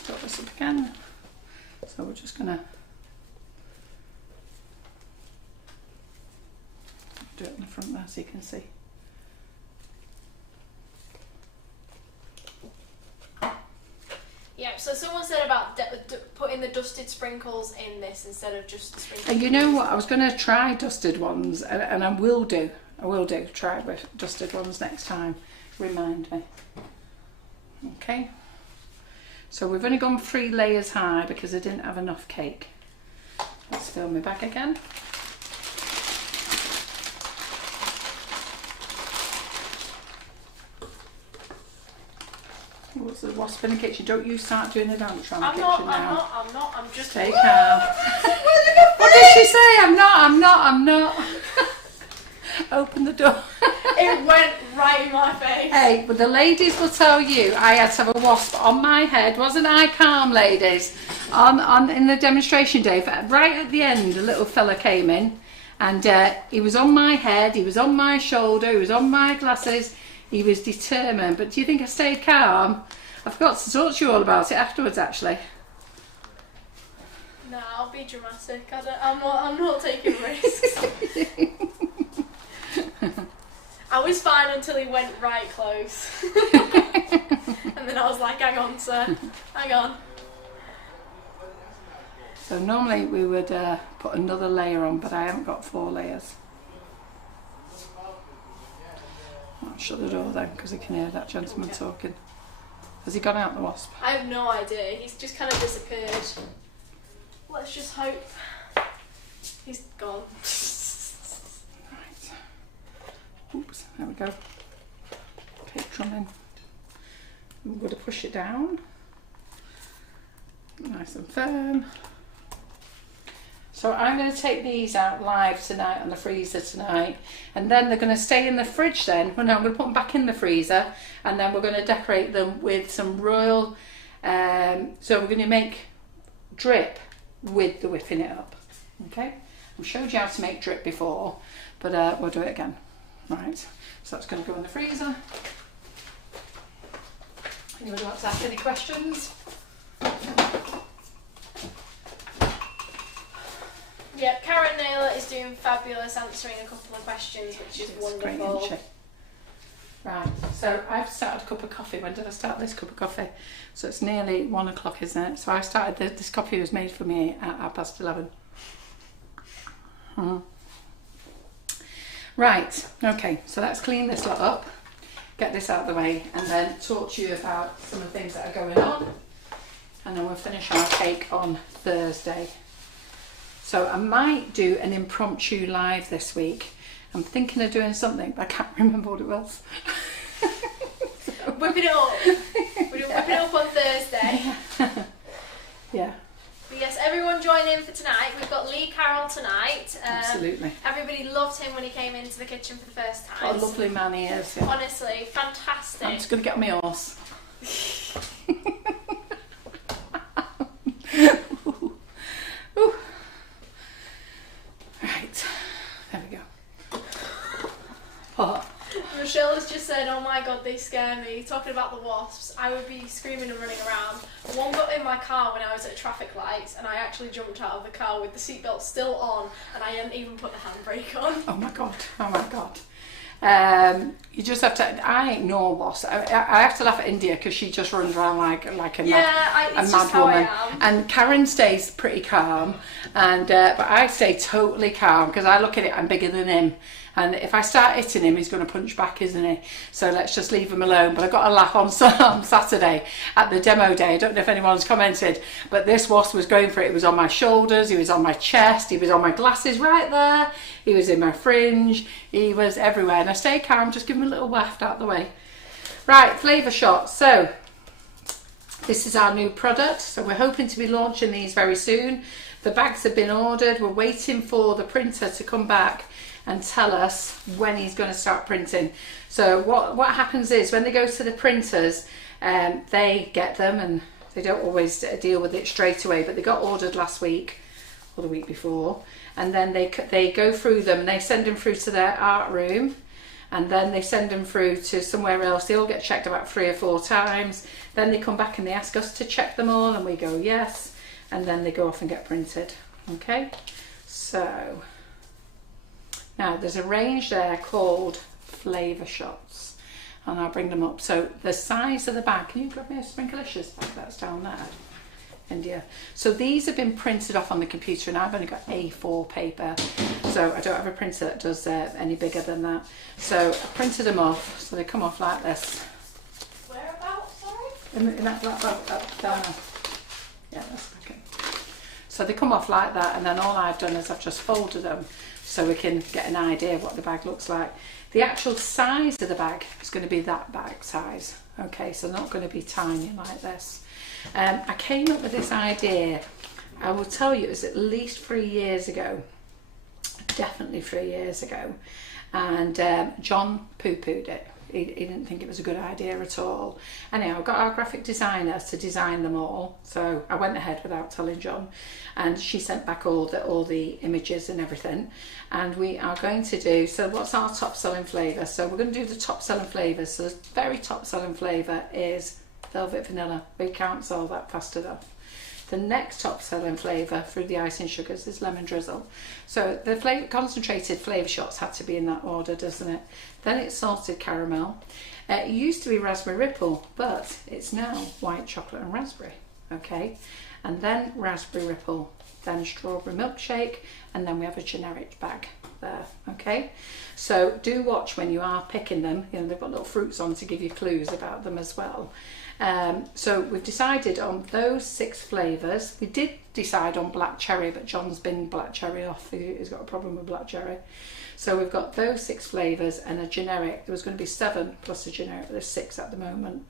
Got this up again. So we're just gonna do it in the front there so you can see. Yeah, so someone said about putting the dusted sprinkles in this instead of just the sprinkles. And you know what? I was going to try dusted ones, and I will do. Try with dusted ones next time. Remind me. Okay. So we've only gone 3 layers high because I didn't have enough cake. Let's fill my bag again. What's the wasp in the kitchen? Don't you start doing the dance around the kitchen now. I'm not, I'm just... Stay calm. What did she say? I'm not. Open the door. It went right in my face. Hey, but the ladies will tell you I had to have a wasp on my head. Wasn't I calm, ladies? In the demonstration day, right at the end, a little fella came in, and he was on my head, he was on my shoulder, he was on my glasses. He was determined, but do you think I stayed calm? I forgot to talk to you all about it afterwards, actually. No, I'll be dramatic. I'm not taking risks. I was fine until he went right close. And then I was like, hang on, sir. Hang on. So normally we would put another layer on, but I haven't got 4 layers. I'll shut the door then because I can hear that gentleman talking. Has he gone out, the wasp? I have no idea. He's just kind of disappeared. Let's just hope he's gone. Right. Oops, there we go. Cake drumming. I'm going to push it down. Nice and firm. So I'm going to take these out live tonight on the freezer tonight, and then they're going to stay in the fridge then. Well, no, I'm going to put them back in the freezer, and then we're going to decorate them with some royal, so we're going to make drip with the whipping it up. Okay, I've showed you how to make drip before, but we'll do it again. Right, so that's going to go in the freezer. Anybody want to ask any questions? Yeah, Karen Naylor is doing fabulous, answering a couple of questions, which is wonderful. Great, right, so I've started a cup of coffee. When did I start this cup of coffee? So it's nearly 1 o'clock, isn't it? So I started, this coffee was made for me at 11:30. Right, okay, so let's clean this lot up. get this out of the way and then talk to you about some of the things that are going on, and then we'll finish our cake on Thursday. So I might do an impromptu live this week. I'm thinking of doing something, but I can't remember what it was. Whipping it up. We're doing whipping it up on Thursday. Yeah. But yes, everyone join in for tonight. We've got Lee Carroll tonight. Absolutely. Everybody loved him when he came into the kitchen for the first time. What a lovely man he is. Yeah. Honestly, fantastic. I'm just going to get on my horse. Ooh. Right, there we go. Oh. Michelle has just said, oh my god, they scare me. Talking about the wasps, I would be screaming and running around. One got in my car when I was at traffic lights, and I actually jumped out of the car with the seatbelt still on, and I hadn't even put the handbrake on. Oh my god, oh my god. You just have to, I ignore wasps. I have to laugh at India because she just runs around like a mad woman. And Karen stays pretty calm, and but I stay totally calm because I look at it, I'm bigger than him. And if I start hitting him, he's going to punch back, isn't he? So let's just leave him alone. But I got a laugh on Saturday at the demo day. I don't know if anyone's commented, but this wasp was going for it. It was on my shoulders, he was on my chest, he was on my glasses right there, he was in my fringe, he was everywhere. And I stay calm, just give him a little waft out the way. Right, flavour shots. So this is our new product. So we're hoping to be launching these very soon. The bags have been ordered. We're waiting for the printer to come back and tell us when he's going to start printing. So what happens is when they go to the printers, they get them, and they don't always deal with it straight away, but they got ordered last week or the week before, and then they go through them and they send them through to their art room, and then they send them through to somewhere else. They all get checked about 3 or 4 times. Then they come back and they ask us to check them all, and we go yes, and then they go off and get printed. Okay, so now there's a range there called flavour shots, and I'll bring them up. So the size of the bag, can you grab me a Sprinklelicious bag that's down there, India? So these have been printed off on the computer, and I've only got A4 paper, so I don't have a printer that does any bigger than that. So I printed them off, so they come off like this. Whereabouts, sorry? In that black bag down there. Yeah, that's okay. So they come off like that, and then all I've done is I've just folded them so we can get an idea of what the bag looks like. The actual size of the bag is going to be that bag size. Okay, so not going to be tiny like this. I came up with this idea, I will tell you, it was at least 3 years ago. Definitely 3 years ago. And John poo-pooed it. He didn't think it was a good idea at all. Anyhow, I got our graphic designer to design them all. So I went ahead without telling John, and she sent back all the images and everything. And we are going to do, so what's our top selling flavour? So we're going to do the top selling flavours. So the very top selling flavour is velvet vanilla. We can't sell that fast enough. The next top selling flavour through the icing sugars is lemon drizzle. So the concentrated flavour shots had to be in that order, doesn't it? Then it's salted caramel. It used to be raspberry ripple, but it's now white chocolate and raspberry. Okay, and then raspberry ripple, then strawberry milkshake, and then we have a generic bag there. Okay, so do watch when you are picking them. You know, they've got little fruits on to give you clues about them as well. So we've decided on those 6 flavours. We did decide on black cherry, but John's been black cherry off. He's got a problem with black cherry. So we've got those 6 flavours and a generic. There was going to be 7 plus a generic, but there's 6 at the moment.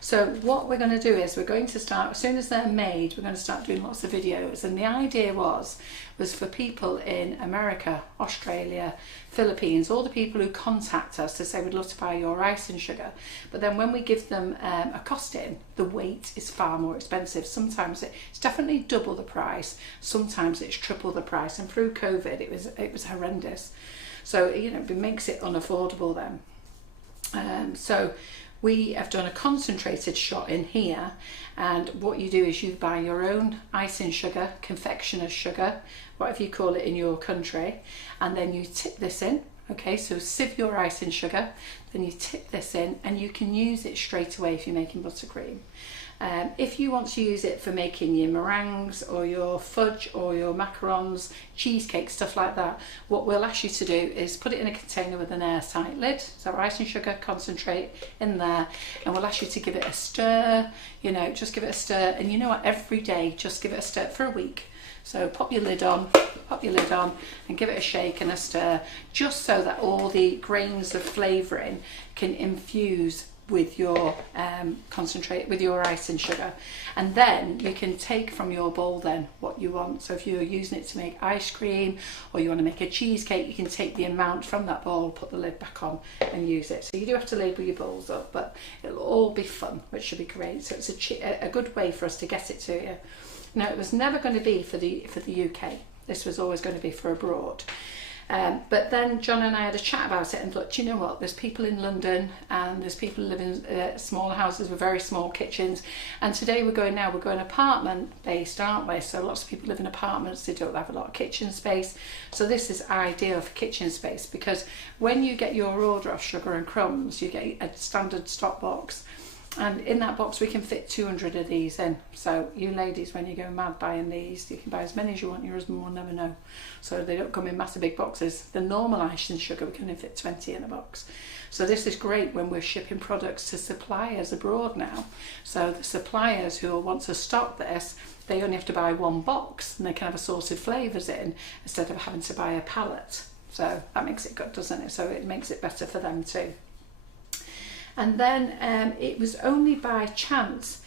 So what we're going to do is we're going to start, as soon as they're made, we're going to start doing lots of videos. And the idea was for people in America, Australia, Philippines, all the people who contact us to say we'd love to buy your icing sugar. But then when we give them a costing, the weight is far more expensive. Sometimes it's definitely double the price. Sometimes it's triple the price. And through COVID, it was horrendous. So, you know, it makes it unaffordable then. So we have done a concentrated shot in here, and what you do is you buy your own icing sugar, confectioner's sugar, whatever you call it in your country, and then you tip this in. Okay, so sieve your icing sugar, then you tip this in, and you can use it straight away if you're making buttercream. If you want to use it for making your meringues or your fudge or your macarons, cheesecake, stuff like that, what we'll ask you to do is put it in a container with an airtight lid. So icing sugar concentrate in there, and we'll ask you to give it a stir, you know, just give it a stir. And you know what, every day just give it a stir for a week. So pop your lid on and give it a shake and a stir, just so that all the grains of flavouring can infuse with your concentrate, with your icing sugar. And then you can take from your bowl then what you want. So if you're using it to make ice cream, or you want to make a cheesecake, you can take the amount from that bowl, put the lid back on and use it. So you do have to label your bowls up, but it'll all be fun, which should be great. So it's a good way for us to get it to you. Now, it was never going to be for the UK. This was always going to be for abroad. But then John and I had a chat about it and thought, you know what, there's people in London and there's people who live in smaller houses with very small kitchens. And today we're going apartment based, aren't we? So lots of people live in apartments, they don't have a lot of kitchen space. So this is ideal for kitchen space, because when you get your order off Sugar and Crumbs, you get a standard stock box. And in that box we can fit 200 of these in. So you ladies, when you go mad buying these, you can buy as many as you want, your husband will never know. So they don't come in massive big boxes. The normal icing sugar, we can only fit 20 in a box. So this is great when we're shipping products to suppliers abroad now. So the suppliers who will want to stock this, they only have to buy one box and they can have assorted flavours in instead of having to buy a pallet. So that makes it good, doesn't it? So it makes it better for them too. And then it was only by chance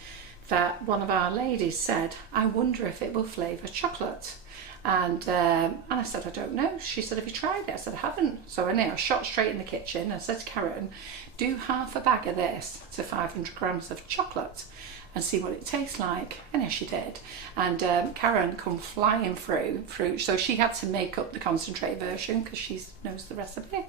that one of our ladies said, I wonder if it will flavour chocolate. And I said, I don't know. She said, have you tried it? I said, I haven't. So anyhow, I shot straight in the kitchen and said to Karen, do half a bag of this to 500 grams of chocolate and see what it tastes like. And yes, she did. And Karen come flying through. So she had to make up the concentrate version because she knows the recipe.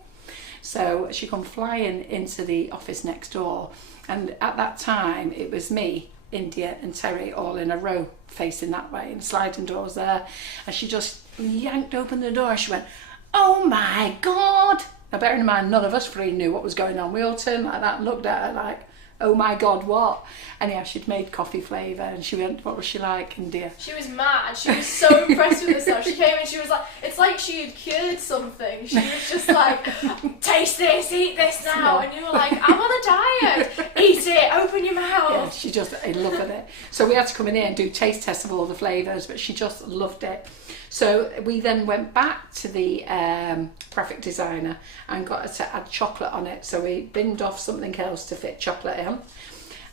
So she come flying into the office next door, and at that time it was me, India and Terry all in a row facing that way, and sliding doors there, and she just yanked open the door and she went, oh my God. Now bearing in mind none of us three knew what was going on. We all turned like that and looked at her like, oh my God, what? Anyhow, she'd made coffee flavour, and she went, what was she like, India? She was mad. She was so impressed with herself. She came in, she was like, it's like she had cured something. She was just like, taste this, eat this now. And you were like, I'm on a diet. Eat it, open your mouth. Yeah, she just loved it. So we had to come in here and do taste tests of all the flavours, but she just loved it. So we then went back to the graphic designer and got her to add chocolate on it. So we binned off something else to fit chocolate in.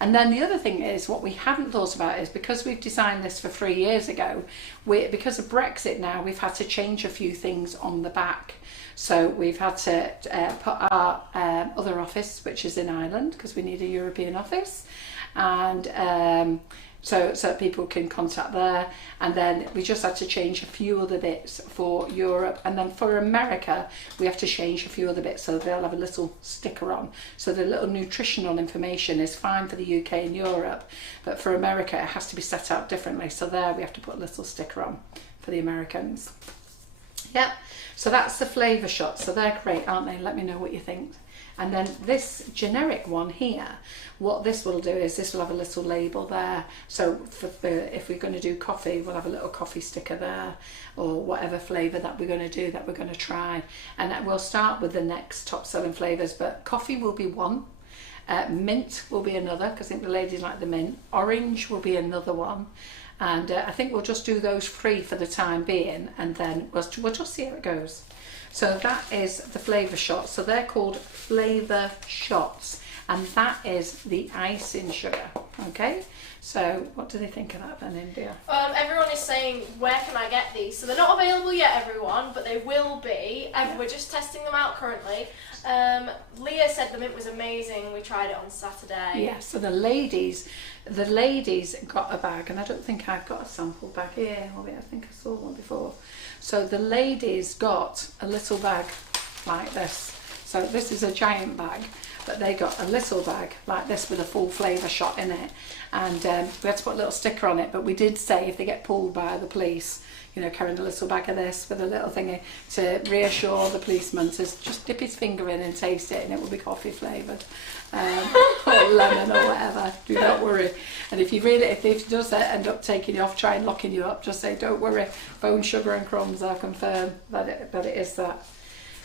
And then the other thing is, what we hadn't thought about is, because we've designed this for 3 years ago, because of Brexit now, we've had to change a few things on the back. So we've had to put our other office, which is in Ireland, because we need a European office. And so people can contact there, and then we just had to change a few other bits for Europe, and then for America we have to change a few other bits, so they'll have a little sticker on. So the little nutritional information is fine for the UK and Europe, but for America it has to be set out differently, so there we have to put a little sticker on for the Americans. Yep, so that's the flavour shots. So they're great, aren't they? Let me know what you think. And then this generic one here, what this will do is this will have a little label there. So if we're going to do coffee, we'll have a little coffee sticker there, or whatever flavour that we're going to do, that we're going to try. And we'll start with the next top selling flavours, but coffee will be one. Mint will be another, because I think the ladies like the mint. Orange will be another one. And I think we'll just do those three for the time being, and then we'll just see how it goes. So that is the flavour shots. So they're called flavour shots, and that is the icing sugar. Okay, so what do they think of that then, India? Everyone is saying, where can I get these? So they're not available yet, everyone, but they will be. We're just testing them out currently. Leah said the mint was amazing. We tried it on Saturday. Yeah, so the ladies got a bag, and I don't think I've got a sample bag here. Well, I think I saw one before. So the ladies got a little bag like this. So this is a giant bag, but they got a little bag like this with a full flavour shot in it. And we had to put a little sticker on it, but we did say if they get pulled by the police, you know, carrying a little bag of this with a little thingy to reassure the policeman to just dip his finger in and taste it, and it will be coffee flavoured, or lemon or whatever. Do not worry. And if it does end up taking you off, try and locking you up, just say, don't worry, phone Sugar and Crumbs, I'll confirm that it is that.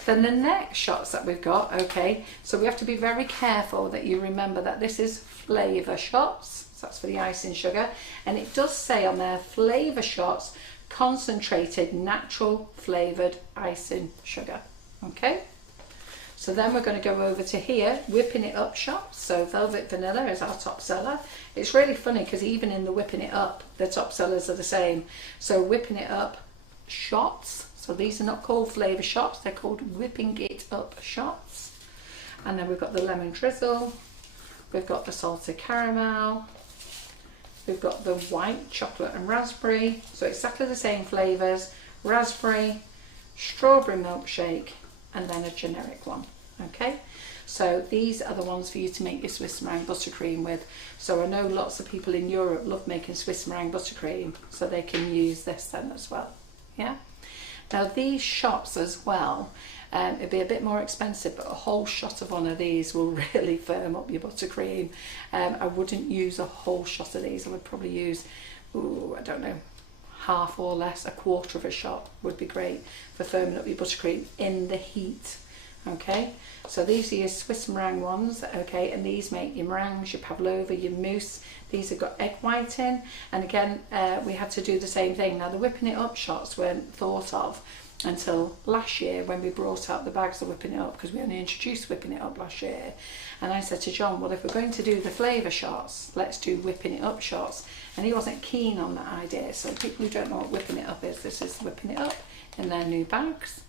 Then the next shots that we've got, okay, so we have to be very careful that you remember that this is flavour shots. So that's for the icing sugar, and it does say on there flavour shots, concentrated natural flavoured icing sugar. Okay, so then we're going to go over to here, whipping it up shots. So velvet vanilla is our top seller. It's really funny because even in the whipping it up, the top sellers are the same. So whipping it up shots. So these are not called flavour shots, they're called whipping it up shots. And then we've got the lemon drizzle, we've got the salted caramel, we've got the white chocolate and raspberry, so exactly the same flavours, raspberry, strawberry milkshake, and then a generic one. Okay, so these are the ones for you to make your Swiss Meringue Buttercream with. So I know lots of people in Europe love making Swiss Meringue Buttercream, so they can use this then as well. Yeah. Now these shots as well, it'd be a bit more expensive, but a whole shot of one of these will really firm up your buttercream. I wouldn't use a whole shot of these. I would probably use, I don't know, half or less, a quarter of a shot would be great for firming up your buttercream in the heat. Okay, so these are your Swiss meringue ones, okay, and these make your meringues, your pavlova, your mousse. These have got egg white in, and again, we had to do the same thing. Now the whipping it up shots weren't thought of until last year when we brought out the bags of whipping it up, because we only introduced whipping it up last year. And I said to John, well, if we're going to do the flavour shots, let's do whipping it up shots. And he wasn't keen on that idea. So people who don't know what whipping it up is, this is whipping it up in their new bags.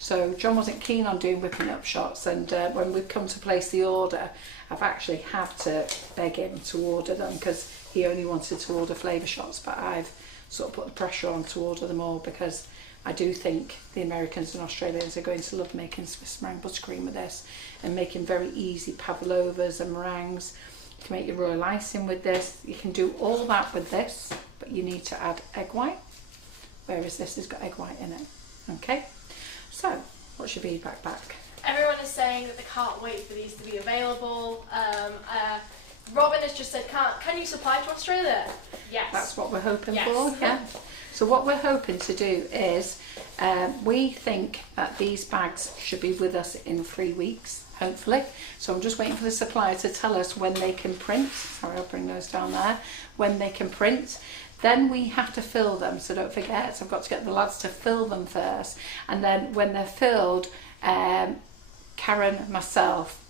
So John wasn't keen on doing whipping up shots, and when we've come to place the order, I've actually had to beg him to order them because he only wanted to order flavour shots, but I've sort of put the pressure on to order them all because I do think the Americans and Australians are going to love making Swiss meringue buttercream with this, and making very easy pavlovas and meringues. You can make your royal icing with this. You can do all that with this, but you need to add egg white, whereas this has got egg white in it. Okay. So, what's your feedback back? Everyone is saying that they can't wait for these to be available. Robin has just said, can you supply to Australia? Yes. That's what we're hoping for, yeah. So what we're hoping to do is, we think that these bags should be with us in 3 weeks, hopefully. So I'm just waiting for the supplier to tell us when they can print. Sorry, I'll bring those down there. When they can print. Then we have to fill them, so don't forget, so I've got to get the lads to fill them first, and then when they're filled, Karen, myself,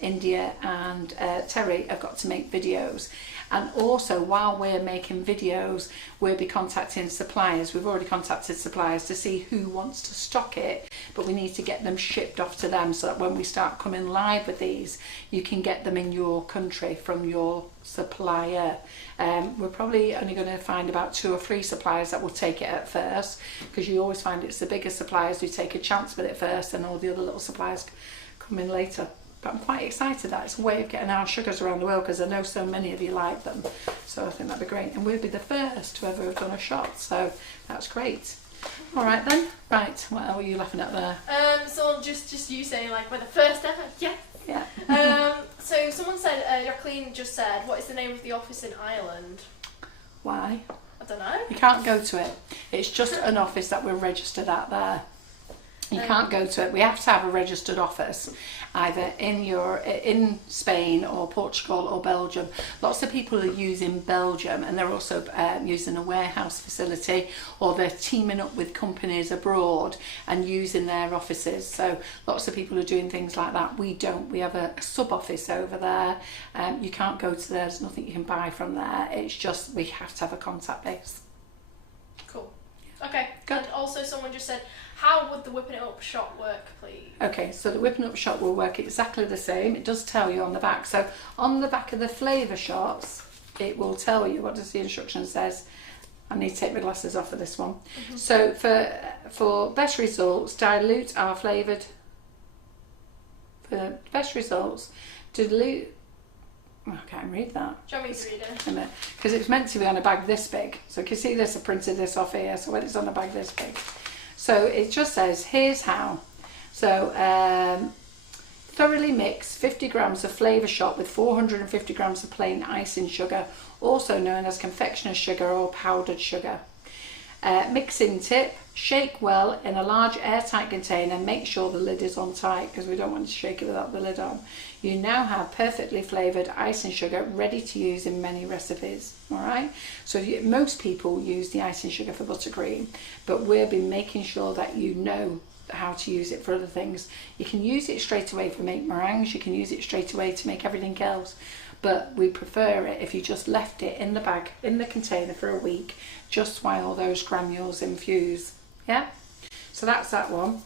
India and Terry have got to make videos. And also, while we're making videos, we'll be contacting suppliers. We've already contacted suppliers to see who wants to stock it, but we need to get them shipped off to them so that when we start coming live with these, you can get them in your country from your supplier. We're probably only going to find about 2 or 3 suppliers that will take it at first, because you always find it's the bigger suppliers who take a chance with it first and all the other little suppliers come in later. But I'm quite excited that it's a way of getting our sugars around the world, because I know so many of you like them. So I think that'd be great. And we'll be the first to ever have done a shot. So that's great. All right then. Right. What were you laughing at there? So just you saying like we're the first ever. Yes. Yeah. So someone said, Jacqueline just said, what is the name of the office in Ireland? Why? I don't know. You can't go to it. It's just an office that we're registered at there. You can't go to it. We have to have a registered office, either in Spain or Portugal or Belgium. Lots of people are using Belgium, and they're also using a warehouse facility, or they're teaming up with companies abroad and using their offices. So lots of people are doing things like that. We don't. We have a sub office over there. You can't go to there. There's nothing you can buy from there. It's just we have to have a contact base. Cool. Okay. Good. And also someone just said, how would the whipping it up shot work, please? Okay, so the whipping up shot will work exactly the same. It does tell you on the back. So on the back of the flavour shots, it will tell you, what does the instruction says? I need to take my glasses off for this one. Mm-hmm. So for best results, dilute our flavoured. For best results, dilute I can't read that. Do you want me to read it? Because it's meant to be on a bag this big. So you can see this, I printed this off here. So when it's on a bag this big. So it just says, here's how. So thoroughly mix 50 grams of flavour shot with 450 grams of plain icing sugar, also known as confectioner's sugar or powdered sugar. Mixing tip, shake well in a large airtight container. Make sure the lid is on tight because we don't want to shake it without the lid on. You now have perfectly flavoured icing sugar ready to use in many recipes. Alright, so most people use the icing sugar for buttercream, but we'll be making sure that you know how to use it for other things. You can use it straight away to make meringues, you can use it straight away to make everything else, but we prefer it if you just left it in the bag, in the container for a week, just while those granules infuse. Yeah, so that's that one.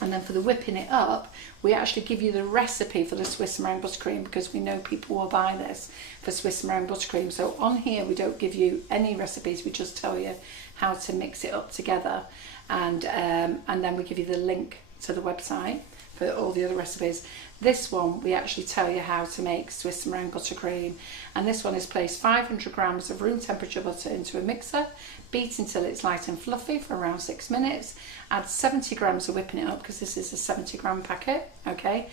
And then for the whipping it up, we actually give you the recipe for the Swiss Meringue Buttercream because we know people will buy this for Swiss Meringue Buttercream. So on here we don't give you any recipes, we just tell you how to mix it up together, and then we give you the link to the website for all the other recipes. This one we actually tell you how to make Swiss Meringue Buttercream, and this one is place 500 grams of room temperature butter into a mixer, beat until it's light and fluffy for around 6 minutes, add 70 grams of whipping it up because this is a 70 gram packet, okay,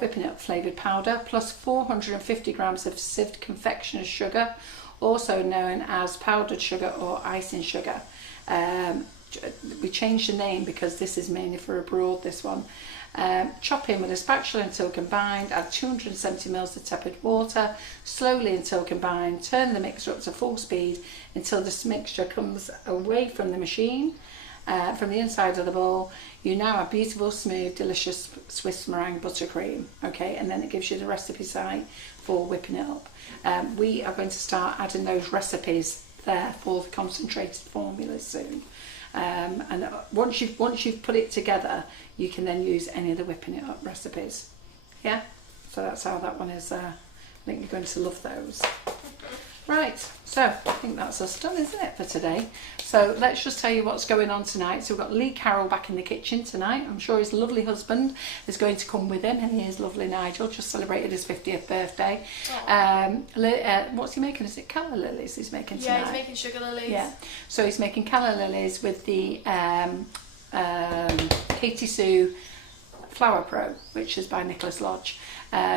whipping it up flavoured powder, plus 450 grams of sieved confectioner's sugar, also known as powdered sugar or icing sugar. We changed the name because this is mainly for abroad, this one. Chop in with a spatula until combined, add 270 ml of tepid water, slowly until combined, turn the mixture up to full speed until this mixture comes away from the machine, from the inside of the bowl. You now have beautiful, smooth, delicious Swiss Meringue Buttercream, okay, and then it gives you the recipe site for whipping it up. We are going to start adding those recipes there for the concentrated formulas soon. And once you've put it together, you can then use any of the whipping it up recipes. Yeah, so that's how that one is. I think you're going to love those. Right, so I think that's us done, isn't it, for today? So let's just tell you what's going on tonight. So we've got Lee Carroll back in the kitchen tonight. I'm sure his lovely husband is going to come with him, and he is lovely Nigel, just celebrated his 50th birthday. What's he making? Is it calla lilies he's making tonight? Yeah, he's making sugar lilies. Yeah, so he's making calla lilies with the Katie Sue Flower Pro, which is by Nicholas Lodge.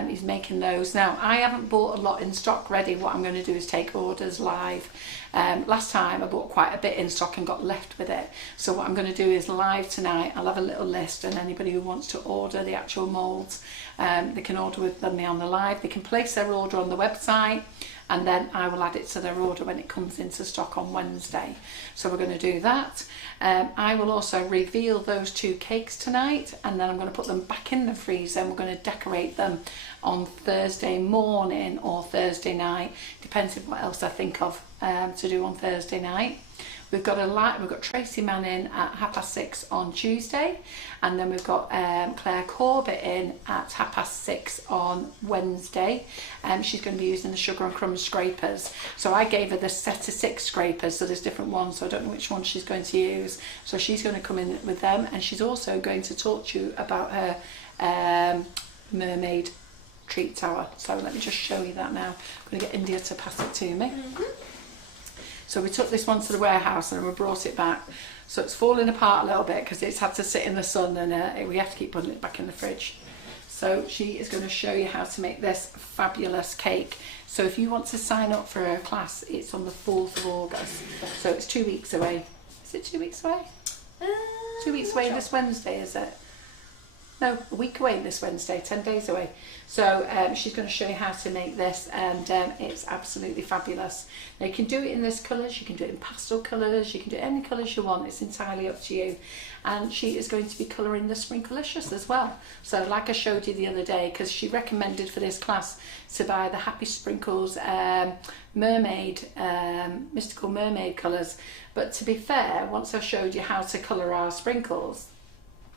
He's making those. Now, I haven't bought a lot in stock ready. What I'm going to do is take orders live. Last time I bought quite a bit in stock and got left with it. So what I'm going to do is live tonight, I'll have a little list, and anybody who wants to order the actual moulds, they can order with me on the live. They can place their order on the website, and then I will add it to their order when it comes into stock on Wednesday. So we're going to do that. I will also reveal those 2 cakes tonight, and then I'm going to put them back in the freezer, and we're going to decorate them on Thursday morning or Thursday night, depends on what else I think of to do on Thursday night. We've got Tracy Mann in at 6:30 on Tuesday, and then we've got Claire Corbett in at 6:30 on Wednesday. She's going to be using the Sugar and Crumbs scrapers. So I gave her the set of 6 scrapers, so there's different ones, so I don't know which one she's going to use. So she's going to come in with them, and she's also going to talk to you about her mermaid treat tower. So let me just show you that now. I'm going to get India to pass it to me. So we took this one to the warehouse and we brought it back. So it's falling apart a little bit because it's had to sit in the sun, and we have to keep putting it back in the fridge. So she is going to show you how to make this fabulous cake. So if you want to sign up for her class, it's on the 4th of August. So it's 2 weeks away. Is it 2 weeks away? 2 weeks away this Wednesday, is it? No, a week away this Wednesday, 10 days away. So she's going to show you how to make this, and it's absolutely fabulous. Now you can do it in those colours, you can do it in pastel colours, you can do any colours you want, it's entirely up to you. And she is going to be colouring the Sprinklelicious as well. So like I showed you the other day, because she recommended for this class to buy the Happy Sprinkles mermaid, mystical mermaid colours. But to be fair, once I showed you how to colour our sprinkles,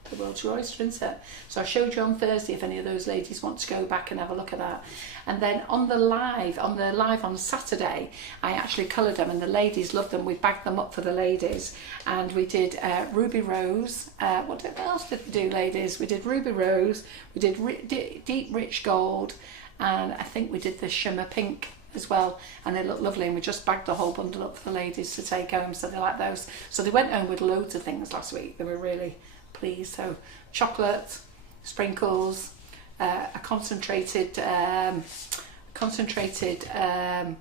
the world's your oyster, isn't it? So I showed you on Thursday if any of those ladies want to go back and have a look at that. And then on the live on Saturday, I actually coloured them, and the ladies loved them. We bagged them up for the ladies, and we did ruby rose. What else did we do, ladies? We did ruby rose, we did deep rich gold, and I think we did the shimmer pink as well, and they look lovely, and we just bagged the whole bundle up for the ladies to take home, so they like those. So they went home with loads of things last week. They were really pleased. So chocolate, sprinkles, a concentrated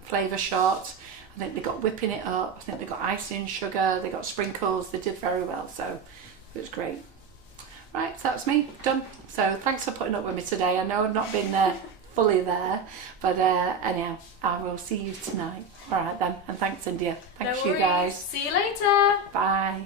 flavour shot. I think they got whipping it up. I think they got icing sugar. They got sprinkles. They did very well, so it was great. Right, so that's me done. So thanks for putting up with me today. I know I've not been fully there, but anyhow, I will see you tonight. All right then, and thanks India. Thanks you guys. See you later. Bye.